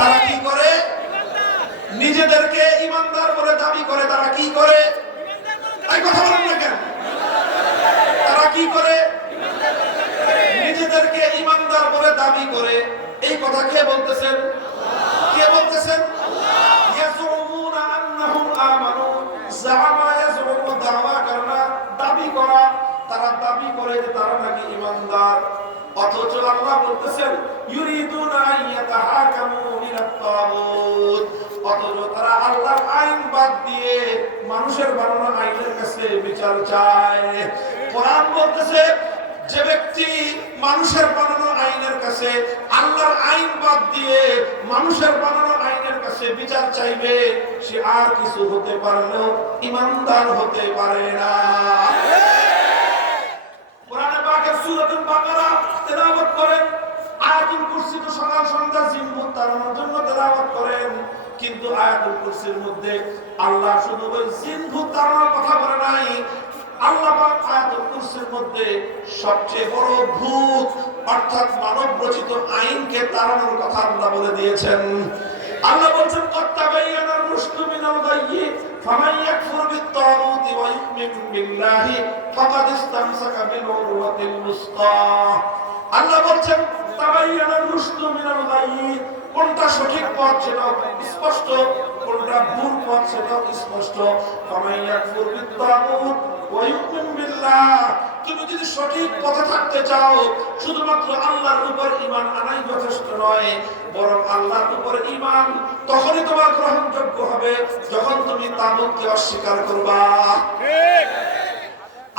তারা কি করে? নিজেদেরকে ঈমানদার বলে দাবি করে। তারা কি করে? এই কথা বলেন না কেন? তারা কি করে? নিজেদেরকে ঈমানদার বলে দাবি করে। এই কথা কে বলতেছেন? কে বলতেছেন? ইয়াজুমুনা আন্নাহুম আমানু, জামা ইয়াজুমু, দাওয়া করা, দাবি করা। তারা দাবি করে যে তারা নাকি ঈমানদার, অথচ আল্লাহ বলতেছেন ইউরিদুনা আন ইয়াতাহাকামু ইলাত তাগুত, অথচ তারা আল্লাহর আইন বাদ দিয়ে মানুষের বানানো আইনের কাছে বিচার চায়। কোরআন বলতেছে যে ব্যক্তি মানুষের বানানো আইনের কাছে, আল্লাহর আইন বাদ দিয়ে মানুষের বানানো আইনের কাছে বিচার চাইবে, সে আর কিছু হতে পারলেও ঈমানদার হতে পারে না। কোরআনে সূরাতুল বাকারা তেলাওয়াত করেন, আয়াতুল কুরসি তো সকাল সন্ধ্যা জিন ভূত তাড়ানোর জন্য তেলাওয়াত করেন, কিন্তু আয়াতুল কুরসির মধ্যে আল্লাহ শুধু ওই জিন ভূত তাড়ানোর কথা বলে নাই। আল্লাহ পাক আয়াতুল কুরসির মধ্যে সবচেয়ে বড় ভূত অর্থাৎ মানব রচিত আইনকে তাড়ানোর কথা আল্লাহ বলে দিয়েছেন। আল্লাহ বলেন কদ তাবায়্যানার রুশদু মিনাল গায়্যি ফামান ইয়াকফুর বিত-তাগুতি ওয়া ইউমিন বিল্লাহি ফাকাদ ইসতামসাকা বিল উরওয়াতিল উসকা। আল্লাহ বলেন তাবায়্যানার রুশদু মিনাল গায়্যি, কোনটা সঠিক পথ সেটা স্পষ্ট, কোনটা ভুল পথ সেটা স্পষ্ট। ফামান ইয়াকফুর বিত-তাগুত ওয়া ইউমিন বিল্লাহ, তুমি যদি সঠিক পথে থাকতে চাও শুধুমাত্র আল্লাহর উপর ঈমান আনাই যথেষ্ট নয়, বরং আল্লাহর উপর ঈমান তখনই তোমার গ্রহণযোগ্য হবে যখন তুমি তাগুতকে অস্বীকার করবা। ঠিক।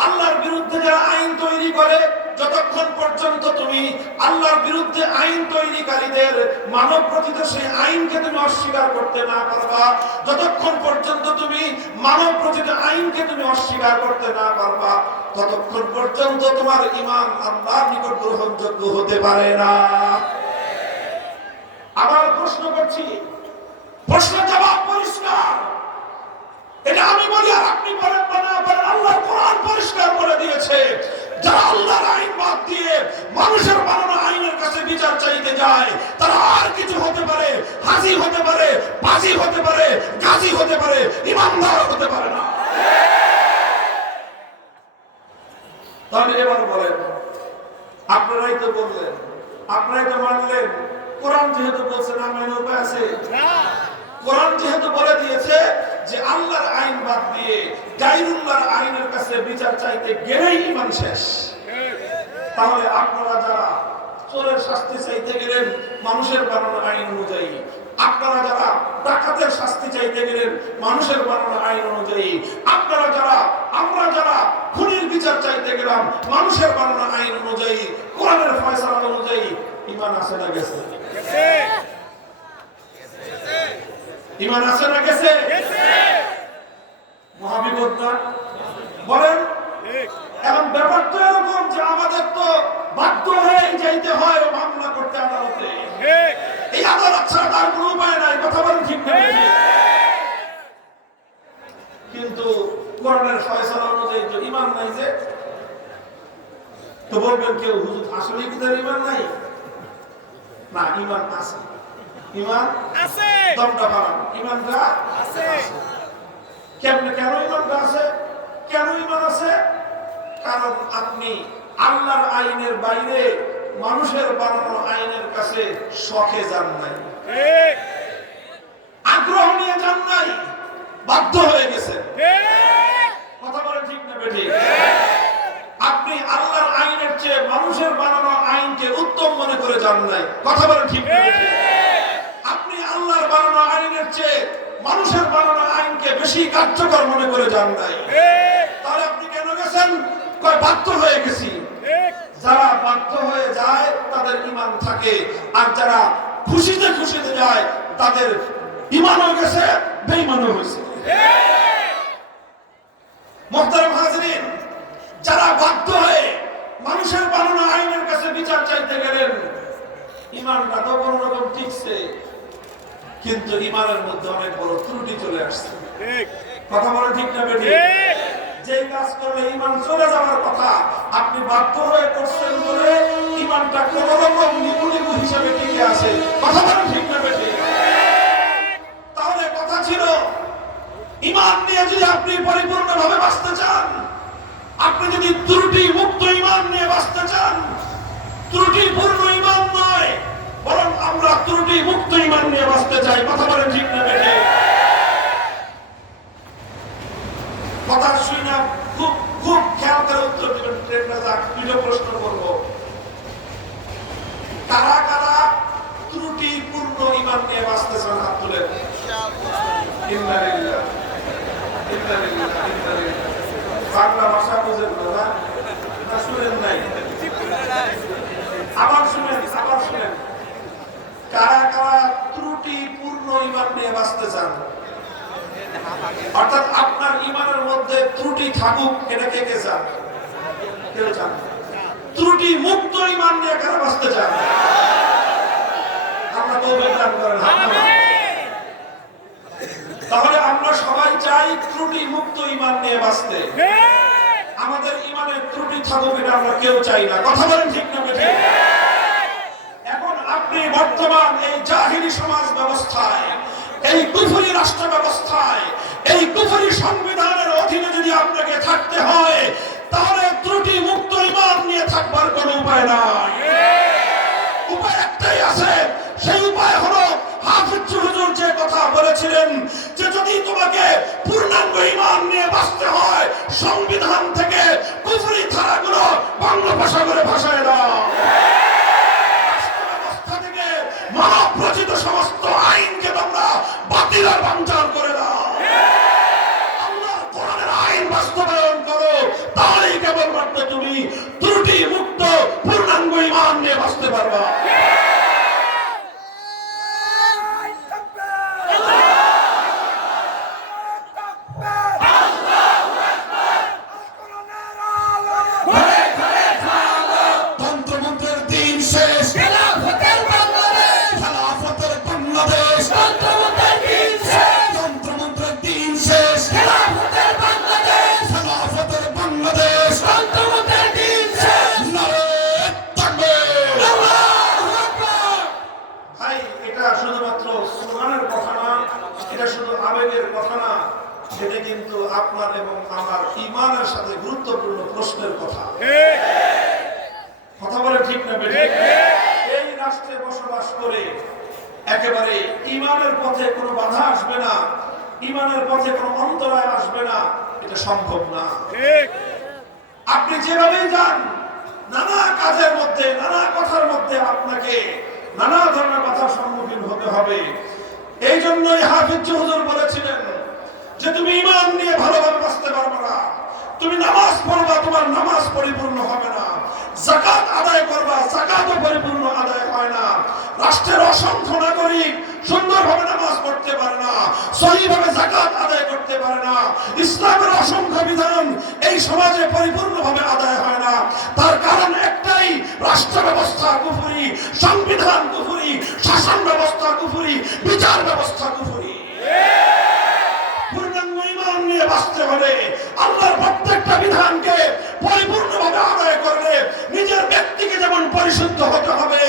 আল্লাহর বিরুদ্ধে যারা আইন তৈরি করে, যতক্ষণ পর্যন্ত তুমি আল্লাহর বিরুদ্ধে আইন তৈরিকারীদের মানব রচিত সেই আইনকে তুমি অস্বীকার করতে না পারবা, যতক্ষণ পর্যন্ত তুমি মানব রচিত আইনকে তুমি অস্বীকার করতে না পারবা, ততক্ষণ পর্যন্ত তোমার ঈমান আল্লাহর নিকট গ্রহণযোগ্য হতে পারে না। আবার প্রশ্ন করছি, প্রশ্নের জবাব পরিষ্কার। এটা আমি বলি আর আপনি বলেন বা না বলেন, আল্লাহর কোরআন পরিষ্কার করে দিয়েছে, যারা আল্লাহর আইন বাদ দিয়ে মানুষের বানানো আইনের কাছে বিচার চাইতে যায়, তারা আর কিছু হতে পারে, হাজি হতে পারে, বাজি হতে পারে, গাজী হতে পারে, ইমানদার হতে পারে না। তাহলে এবার বলেন, আপনারাই তো বললেন, আপনারাই তো মানলেন, কোরআন যেহেতু বলছে না মানার উপায় আছে না। কোরআন যেহেতু বলে দিয়েছে যে আল্লাহর আইন বাদ দিয়ে গায়রুল্লাহর আইনের কাছে বিচার চাইতে গেলেই ঈমান শেষ, তাহলে আপনারা যারা চোরের শাস্তি চাইতে গেলেন মানুষের বানানো আইন অনুযায়ী, আপনারা যারা ডাকাতের শাস্তি চাইতে গেলেন মানুষের বানানো আইন অনুযায়ী, আপনারা যারা আমরা যারা খুনির বিচার চাইতে গেলাম মানুষের বানানো আইন অনুযায়ী, কোরআনের ফয়সালা অনুযায়ী, ঈমান আছে না গেছে? ঈমান আছে না গেছে? মহাবিপদ না বলেন। এখন ব্যাপার তো এরকম যে আমাদের তো বাধ্য হয়ে যাইতে হয় মামলা করতে আদালতে, এই আদালত ছাড়া তার কোনো উপায় নাই, কথা বলেন ঠিক না? কিন্তু কোরআনের ফয়সালা অনুযায়ী তো ঈমান নাই, যে তো বলবেন কেউ হুজুর আসলে কি তার ঈমান নাই? না, ঈমান আছে, ঈমান আছে, দমটা বাড়ান, ঈমানটা আছে। কেন ঈমানটা আছে? কেন ঈমান আছে? কারণ আপনি আল্লাহর আইনের বাইরে মানুষের বানানো আইনের কাছে শখে যান নাই, আগ্রহ নিয়ে যান নাই, বাধ্য হয়ে গেছেন। কথা বলে ঠিক না বেঠিক? আপনি আল্লাহর আইনের চেয়ে মানুষের বানানো আইনকে উত্তম মনে করে যান নাই, কথা বলে ঠিক না বেঠিক? আপনি আল্লাহর বানানো আইনের চেয়ে মানুষের বানানো আইনকে বেশি কার্যকর মনে করে যান নাই, তাহলে আপনি কেন গেছেন? কয় বাধ্য হয়ে গেছি। যারা বাধ্য হয়ে যায় তাদের ঈমান থাকে, আর যারা খুশিতে খুশিতে যায় তাদের ঈমানও গেছে, বেঈমানও হয়েছে। মুহতারাম হাজিরিন, যারা বাধ্য হয়ে মানুষের বানানো আইনের কাছে বিচার চাইতে গেলেন, ঈমানটা তো কোনো রকম টিকছে, কিন্তু ঈমানের মধ্যে অনেক বড় ত্রুটি চলে আসছে। কথা বলে ঠিক না বেঠিক? যে কাজ করলে ঈমান চলে যাওয়ার কথা আপনি বাধ্য হয়ে করছেন বলে ঈমানটা কোন রকম নিপুণিকু হিসেবে টিকে আছে, কথা বলে ঠিক না বেঠিক? তাহলে কথা ছিল, ঈমান নিয়ে যদি আপনি পরিপূর্ণভাবে বাঁচতে চান, আপনি যদি ত্রুটি মুক্ত ঈমান নিয়ে বাঁচতে চান, ত্রুটিপূর্ণ ঈমান নয় বরং আমরা ত্রুটি মুক্ত ঈমান নিয়ে বাঁচতে চাই, কথা বলেন ঠিক না বেঠিক? কথা শুই না, খুব খুব খেয়াল করে উত্তর দিবেন। ট্রেনটা যাক, দুটো প্রশ্ন করব। কারা কারা ত্রুটিপূর্ণ ঈমান নিয়ে বাঁচতে চান হাত তুলেন। ইন্নালিল্লাহ ইন্নালিল্লাহ ইন্নালিল্লাহ। বাংলা ভাষা বুঝেন না? না শুনেন নাই? আবার শুনেন, আবার শুনেন। কারা কারা ত্রুটিপূর্ণ ঈমান নিয়ে বাঁচতে চান? অর্থাৎ আপনার ঈমানের মধ্যে ত্রুটি থাকুক, এটা কে কে চান? কেউ চান? ত্রুটি মুক্ত ঈমান নিয়ে কারা বাঁচতে চান? আমরা তো দান করেন হাত নামান। তাহলে আমরা সবাই চাই ত্রুটি মুক্ত ঈমান নিয়ে বাঁচতে। আমাদের ঈমানের ত্রুটি থাকুক এটা আমরা কেউ চাই না। কথা বলেন ঠিক না বেঠিক? এখন আপনি বর্তমান এই জাহিলি সমাজ ব্যবস্থায়, এই কুফরি রাষ্ট্র ব্যবস্থায়, এই কুফরি সংবিধানের অধীনে যদি আপনাকে থাকতে হয়, তাহলে ত্রুটি মুক্ত ঈমান নিয়ে থাকবার কোনো উপায় নাই। উপায় একটাই আছে, সেই উপায় হলো হাফিজ হুজুর যে কথা বলেছিলেন যে যদি তোমাকে পূর্ণাঙ্গ ঈমান নিয়ে বাঁচতে হয়, সংবিধান থেকে কুফরি ধারাগুলো বঙ্গোপসাগরে ভাসায় দাও। মানব রচিত সমস্ত আইনকে তোমরা বাতিল আর বানচাল করে দাও। আল্লাহর কোরআনের আইন বাস্তবায়ন করো, তাহলেই কেবলমাত্র তুমি ত্রুটি মুক্ত পূর্ণাঙ্গ ঈমান নিয়ে বাঁচতে পারবা। তন্ত্রমন্ত্রের দিন শেষ, খেলাফতের বাংলাদেশ, তন্ত্রমন্ত্রের দিন শেষ, খেলাফতের বাংলাদেশ, নারে তাকবীর, আল্লাহু আকবার। ভাই, এটা শুধুমাত্র স্লোগানের কথা না, এটা শুধু আবেগের কথা না, এটা কিন্তু আপনার এবং আমার ঈমানের সাথে গুরুত্বপূর্ণ প্রশ্নের কথা। কথা বলে ঠিক না বেঠিক? এই রাষ্ট্রে বসবাস করে একেবারে ঈমানের পথে কোনো বাধা আসবে না, ঈমানের পথে কোনো অন্তরায় আসবে না, এটা সম্ভব না। আপনি যেভাবেই যান, নানা কাজের মধ্যে, নানা কথার মধ্যে আপনাকে নানা ধরনের কথার সম্মুখীন হতে হবে। এই জন্যই হাফিজ হুজুর বলেছিলেন যে তুমি ঈমান নিয়ে ভালোভাবে বাঁচতে পারবে না। তুমি নামাজ পড়বা, তোমার নামাজ পরিপূর্ণ হবে না। যাকাত আদায় করবা, যাকাতও পরিপূর্ণ আদায় হয় না। রাষ্ট্রের অসংখ্য নাগরিক সুন্দরভাবে নামাজ পড়তে পারে না, সহিভাবে যাকাত আদায় করতে পারে না। ইসলামের অসংখ্য বিধান এই সমাজে পরিপূর্ণভাবে আদায় হয় না। তার কারণ একটাই, রাষ্ট্র ব্যবস্থা কুফরি, সংবিধান কুফরি, শাসন ব্যবস্থা কুফরি, বিচার ব্যবস্থা কুফরি। পূর্ণাঙ্গ ঈমান নিয়ে বাঁচতে হলে আল্লাহর প্রত্যেকটা বিধানকে পরিপূর্ণভাবে আদায় করলে নিজের ব্যক্তিকে যেমন পরিশুদ্ধ হতে হবে,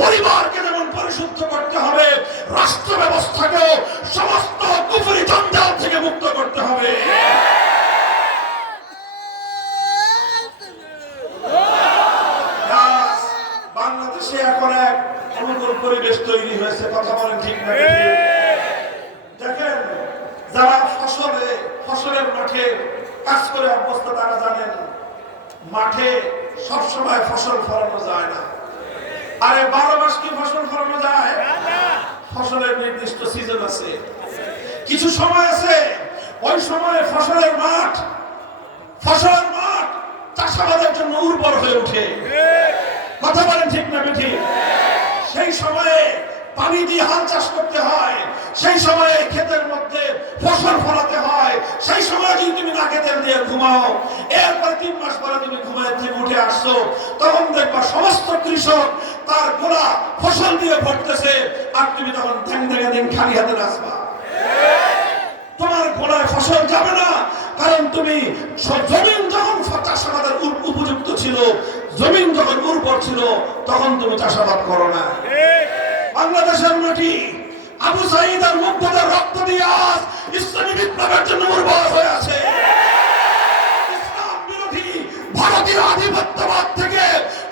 পরিবারকে যেমন পরিশুদ্ধ করতে হবে, রাষ্ট্র ব্যবস্থাকেও সমস্ত কুফরি জঞ্জাল থেকে মুক্ত করতে হবে। বাংলাদেশে এখন এক অনুকূল পরিবেশ তৈরি হয়েছে। কথা বলেন ঠিক না? দেখেন, যারা ফসলের মাঠে কাজ করে অভ্যস্ত তারা জানেন মাঠে সবসময় ফসল ফলানো যায় না। আরে 12 মাস কি ফসল ফলানো যায়? ফসলের নির্দিষ্ট সিজন আছে, কিছু সময় আছে, ওই সময়ে ফসলের মাঠ চাষাবাদের জন্য উর্বর হয়ে ওঠে। কথা বলেন ঠিক না বেঠিক? সেই সময়ে পানি দিয়ে হাল চাষ করতে হয়, সেই সময়ে ক্ষেতের মধ্যে ফসল ফলাতে হয়। সেই সময় যদি তুমি নাকে তেল দিয়ে ঘুমাও, এরপরে 3 মাস পরে তুমি ঘুমায় থেকে উঠে আসছো, তখন দেখবা সমস্ত কৃষক তার গোলা ফসল দিয়ে ভরতেছে, আর তুমি তখন দিন খালি হাতে নাচবা। তোমার গোলায় ফসল যাবে না, কারণ তুমি জমিন যখন চাষাবাদের উপযুক্ত ছিল, জমিন যখন উর্বর ছিল, তখন তুমি চাষাবাদ করো না। বাংলাদেশের মাটি আবু সাঈদ আর মুগ্ধদের রক্ত দিয়ে আজ ইসলামী বিপ্লবের জন্য উর্বর হয়ে আছে। ইসলাম বিরোধী ভারতীয় আধিপত্যবাদ থেকে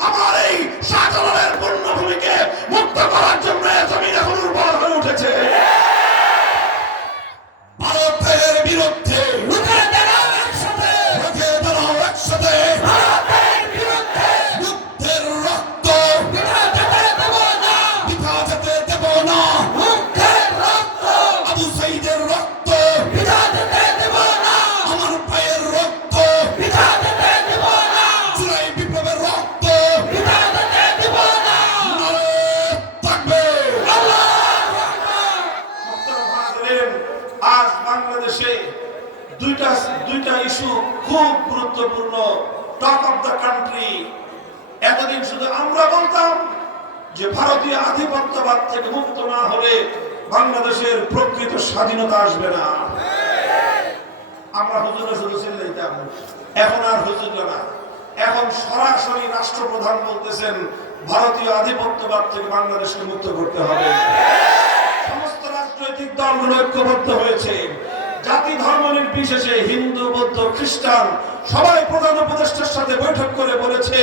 আমার এই শাহজালালের পূর্ণভূমিকে মুক্ত করার জন্য জমিন এখন উর্বর হয়ে উঠেছে। ভারতের বিরুদ্ধে রুখে দাঁড়াও একসাথে, ভারতের বিরুদ্ধে যুদ্ধের রক্ত বৃথা যেতে দেব না, মুখের রক্ত আবু সাঈদের রক্ত বৃথা যেতে দেব না, আমার ভাইয়ের রক্ত বৃথা যেতে দেব না, জুলাই বিপ্লবের রক্ত বৃথা যেতে দেব না। নারে তাকবীর, আল্লাহু আকবার। আজ বাংলাদেশে দুইটা ইস্যু খুব গুরুত্বপূর্ণ, টক অফ দ্য কান্ট্রি। এতদিন শুধু আমরা বলতাম যে ভারতীয় আধিপত্যবাদ থেকে মুক্ত না হলে বাংলাদেশের প্রকৃত স্বাধীনতা আসবে না। আমরা হুজুরে শুধু চিল্লাইতাম, এখন আর হুজুর না, এখন সরাসরি রাষ্ট্রপ্রধান বলতেছেন ভারতীয় আধিপত্যবাদ থেকে বাংলাদেশকে মুক্ত করতে হবে। সমস্ত রাজনৈতিক দলগুলো ঐক্যবদ্ধ হয়েছে, জাতি ধর্ম নির্বিশেষে হিন্দু বৌদ্ধ খ্রিস্টান সবাই প্রধান উপদেষ্টার সাথে বৈঠক করে বলেছে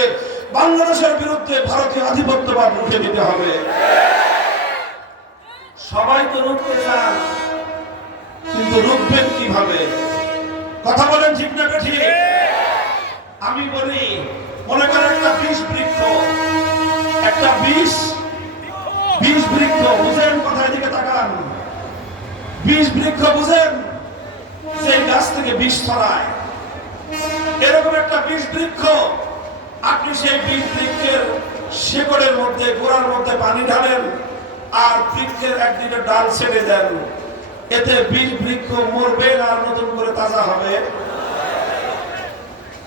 বাংলাদেশের বিরুদ্ধে ভারতীয় আধিপত্যবাদ রুখে দিতে হবে। সবাই তো রুখতে চান, কিন্তু রুখবেন কিভাবে? কথা বলেন ঠিক না ঠিক? আমি বলি, মনে করেন একটা বিষ বৃক্ষ, একটা বিষ বৃক্ষ বুঝেন? কোথায় দিকে তাকান? বিষ বৃক্ষ বুঝেন? সেই গাছ থেকে বিষ ছড়ায়। এরকম একটা বিষ বৃক্ষ, আপনি সেই বিষ বৃক্ষের শেকড়ের মধ্যে গোড়ার মধ্যে পানি ঢালেন আর বৃক্ষের একদিকে ডাল ছেড়ে দেন, এতে বিষ বৃক্ষ মরবে না নতুন করে তাজা হবে?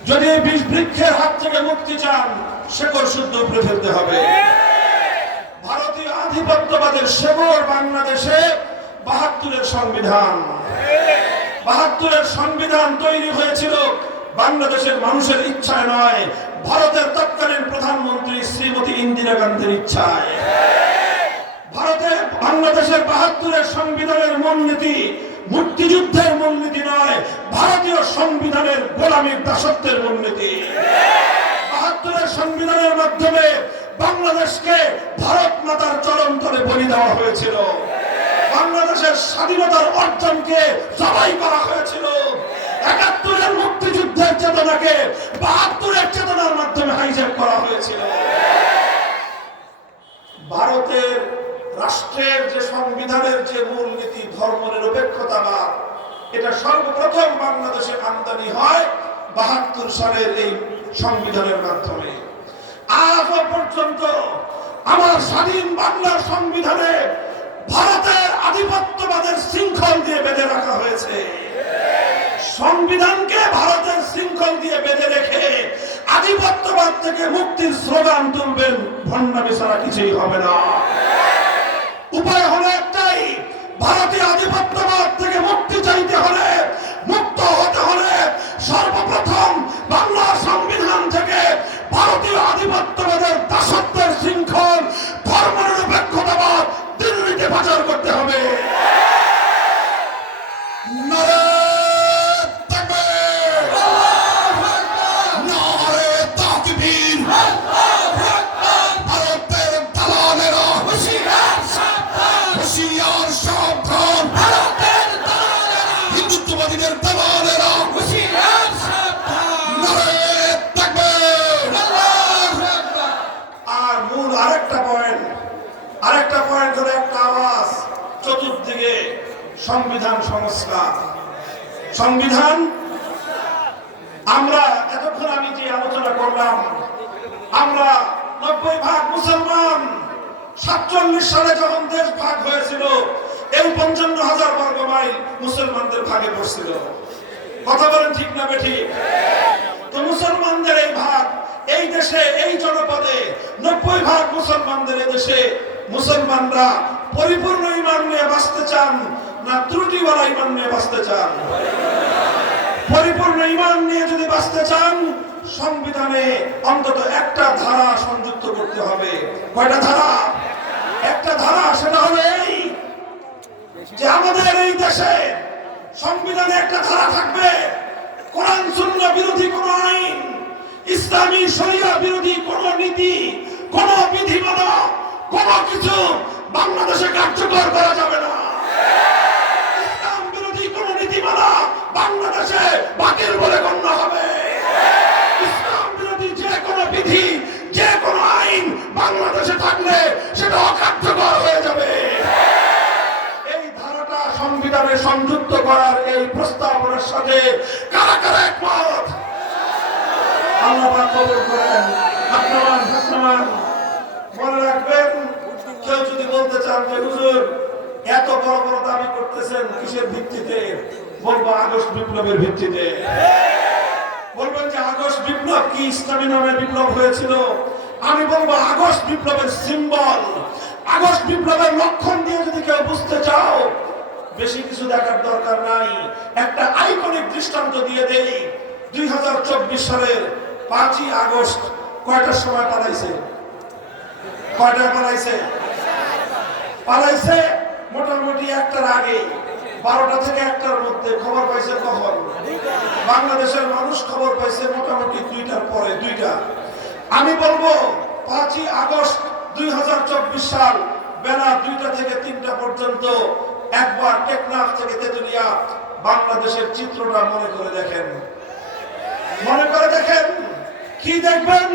যদি এই বিষ বৃক্ষের হাত থেকে মুক্তি চান, শেকড় শুদ্ধ উপরে ফেলতে হবে। ভারতীয় আধিপত্যবাদের শেকড় বাংলাদেশে ৭২-এর সংবিধান। ৭২-এর সংবিধান তৈরি হয়েছিল বাংলাদেশের মানুষের ইচ্ছায় নয়, ভারতের তৎকালীন প্রধানমন্ত্রী শ্রীমতী ইন্দিরা গান্ধীর ইচ্ছায়। ভারতের বাংলাদেশের ৭২-এর সংবিধানের মূলনীতি মুক্তিযুদ্ধের মূলনীতি নয়, ভারতীয় সংবিধানের গোলামীর দাসত্বের মূলনীতি। ৭২-এর সংবিধানের মাধ্যমে বাংলাদেশকে ভারত মাতার চরণতলে বলি দেওয়া হয়েছিল, বাংলাদেশের স্বাধীনতার অর্জনকে জবাই করা হয়েছিল। ৭১-এর মুক্তিযুদ্ধের চেতনাকে ৭২-এর চেতনার মাধ্যমে হাইজ্যাক করা হয়েছিল। ভারতের রাষ্ট্রের যে সংবিধানের যে মূলনীতি ধর্মনিরপেক্ষতাবাদ, এটা সর্বপ্রথম বাংলাদেশে আমদানি হয় ৭২ সালের এই সংবিধানের মাধ্যমে। আজও পর্যন্ত আমার স্বাধীন বাংলার সংবিধানে ভারতের আধিপত্যবাদের শৃঙ্খল দিয়ে বেঁধে রাখা হয়েছে। সংবিধানকে ভারতের শৃঙ্খল দিয়ে বেঁধে রেখে আধিপত্যবাদ থেকে মুক্তির স্লোগান তুলবেন, ভণ্ডামি ছাড়া কিছুই হবে না। উপায় হলো একটাই, ভারতীয় আধিপত্যবাদ থেকে মুক্তি চাইতে হলে, মুক্ত হতে হলে সর্বপ্রথম বাংলার সংবিধান থেকে ভারতীয় আধিপত্যবাদের দাসত্বের শৃঙ্খল, ধর্মনিরপেক্ষতাবাদ দিল্লিতে পাচার করতে হবে। নারে তাকবীর! নারে তাকবীর! ভারতের দালালেরা হুঁশিয়ার সাবধান! হিন্দুত্ববাদীদের দালালেরা নারে তাকবীর! আর মূল আরেকটা পয়েন্ট হলো একটা আওয়াজ চতুর্দিকে, সংবিধান সংস্কার। সংবিধান আমরা এতক্ষণ আমি যে আলোচনা করলাম, আমরা 90% মুসলমান। 47 সালে যখন দেশ ভাগ হয়েছিল, এই 55,000 বর্গ মাইল মুসলমানদের ভাগে পড়ছিল। কথা বলেন ঠিক না বেঠিক? তো মুসলমানদের এই ভাগ, এই দেশে, এই জনপদে 90% মুসলমানদের এই দেশে মুসলমানরা পরিপূর্ণ ঈমান নিয়ে বাঁচতে চান না ত্রুটিওয়ালা ঈমান নিয়ে বাঁচতে চান? পরিপূর্ণ ঈমান নিয়ে যদি বাঁচতে চান, সংবিধানে অন্তত একটা ধারা সংযুক্ত করতে হবে। কয়টা ধারা? একটা ধারা, সেটা হলো এই যে আমাদের এই দেশে সংবিধানে একটা ধারা থাকবে, কোরআন সুন্নাহ বিরোধী কোন আইন, ইসলামী শরিয়া বিরোধী কোন নীতি, কোন বিধিমালা, কোন কিছু বাংলাদেশে কার্যকর করা যাবে না। ইসলাম বিরোধী কোন নীতিমালা বাংলাদেশে বাতিল বলে গণ্য হবে। ইসলাম বিরোধী যে কোনো বিধি, যে কোনো আইন বাংলাদেশে থাকলে সেটা অকার্যকর হয়ে যাবে। এই ধারাটা সংবিধানে সংযুক্ত করার এই প্রস্তাবনার সাথে কারা কারা একমত? আল্লাহ পাক কবুল করেন। আপনারা মনে রাখবেন, কেউ যদি বলতে চান যে হুজুর এত বড় বড় দাবি করতেছেন কিসের ভিত্তিতে, বলবো আগস্ট বিপ্লবের ভিত্তিতে। বলবেন যে আগস্ট বিপ্লব কি ইসলামী নামে বিপ্লব হয়েছিল? আমি বলবো আগস্ট বিপ্লবের সিম্বল, আগস্ট বিপ্লবের লক্ষণ দিয়ে যদি কেউ বুঝতে চাও, বেশি কিছু দেখার দরকার নাই, একটা আইকনিক দৃষ্টান্ত দিয়ে দেই। 2024 সালের 5ই আগস্ট কয়টার সময় পালাইছে? কয়টায় পালাইছে? পালাইছে মোটামুটি 1টার আগে, 12টা থেকে 1টার মধ্যে। খবর পাইছে কখন? বাংলাদেশের মানুষ খবর পাইছে মোটামুটি 2টার পরে, 2টা। আমি বলবো 5ই আগস্ট 2024 সাল বেলা 2টা থেকে 3টা পর্যন্ত একবার টেকনাফ থেকে তেতুলিয়া বাংলাদেশের চিত্রটা মনে করে দেখেন, মনে করে দেখেন। কি দেখবেন?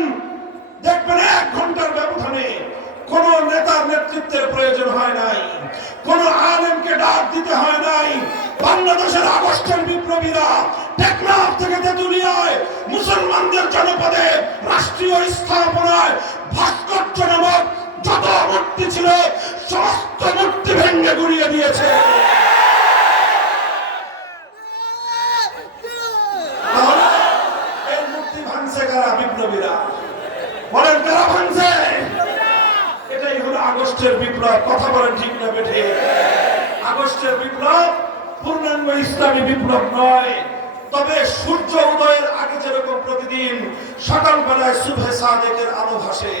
দেখবেন 1 ঘন্টার ব্যবধানে কোন নেতার নেতৃত্বের প্রয়োজন হয় নাই, কোন আলেমকে ডাক দিতে হয় নাই। বাংলাদেশের আগস্টের বিপ্লবীরা টেকনাফ থেকে তেতুলিয়ায় মুসলমানদের জনপদে রাষ্ট্রীয় স্থাপনায় ভাস্কর্য নামক যত মূর্তি ছিল সমস্ত মূর্তি ভেঙে গুড়িয়ে দিয়েছে। এই মূর্তি ভাঙছে কারা? বিপ্লবীরা। বলেন কারা ভাঙছে? এটাই হলো আগস্টের বিপ্লব। কথা বলেন ঠিক না বেঠে? আগস্টের বিপ্লব পূর্ণাঙ্গ ইসলামী বিপ্লব নয়, তবে সূর্য উদয়ের আগে যেরকম প্রতিদিন সকালবেলায় সুবহে সাদেকের আলো ভাসে,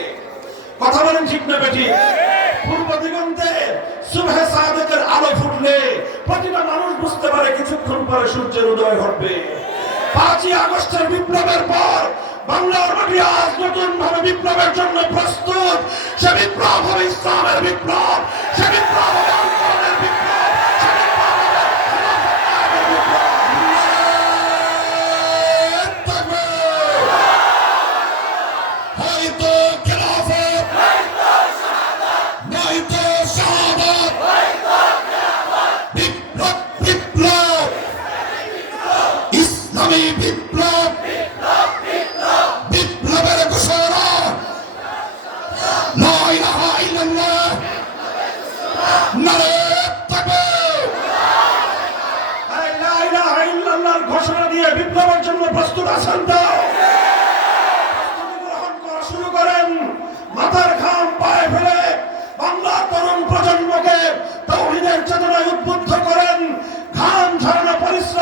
কথা বলেন ঠিক না বেঠি? পূর্ব দিগন্তে সুবহে সাদেকের আলো ফুটলে প্রতিটা মানুষ বুঝতে পারে কিছুক্ষণ পরে সূর্যের উদয় ঘটবে। 5ই আগস্টের বিপ্লবের পর বাংলার মাটি আজ নতুন ভাবে বিপ্লবের জন্য প্রস্তুত। সে বিপ্লব হবে ইসলামের বিপ্লব, সে বিপ্লব হবে আন্দোলনের বিপ্লব, সে বিপ্লব হবে খেলাফতের বিপ্লব। হয়তো খেলাফত, নয়তো শাহাদাত, বিপ্লব বিপ্লব, ইসলামী বিপ্লব, বিপ্লবের ঘোষণা। লা ইলাহা ইল্লাল্লাহ, নারে তাকবীর। লা ইলাহা ইল্লাল্লাহর ঘোষণা দিয়ে বিপ্লবের জন্য প্রস্তুত আছেন তো?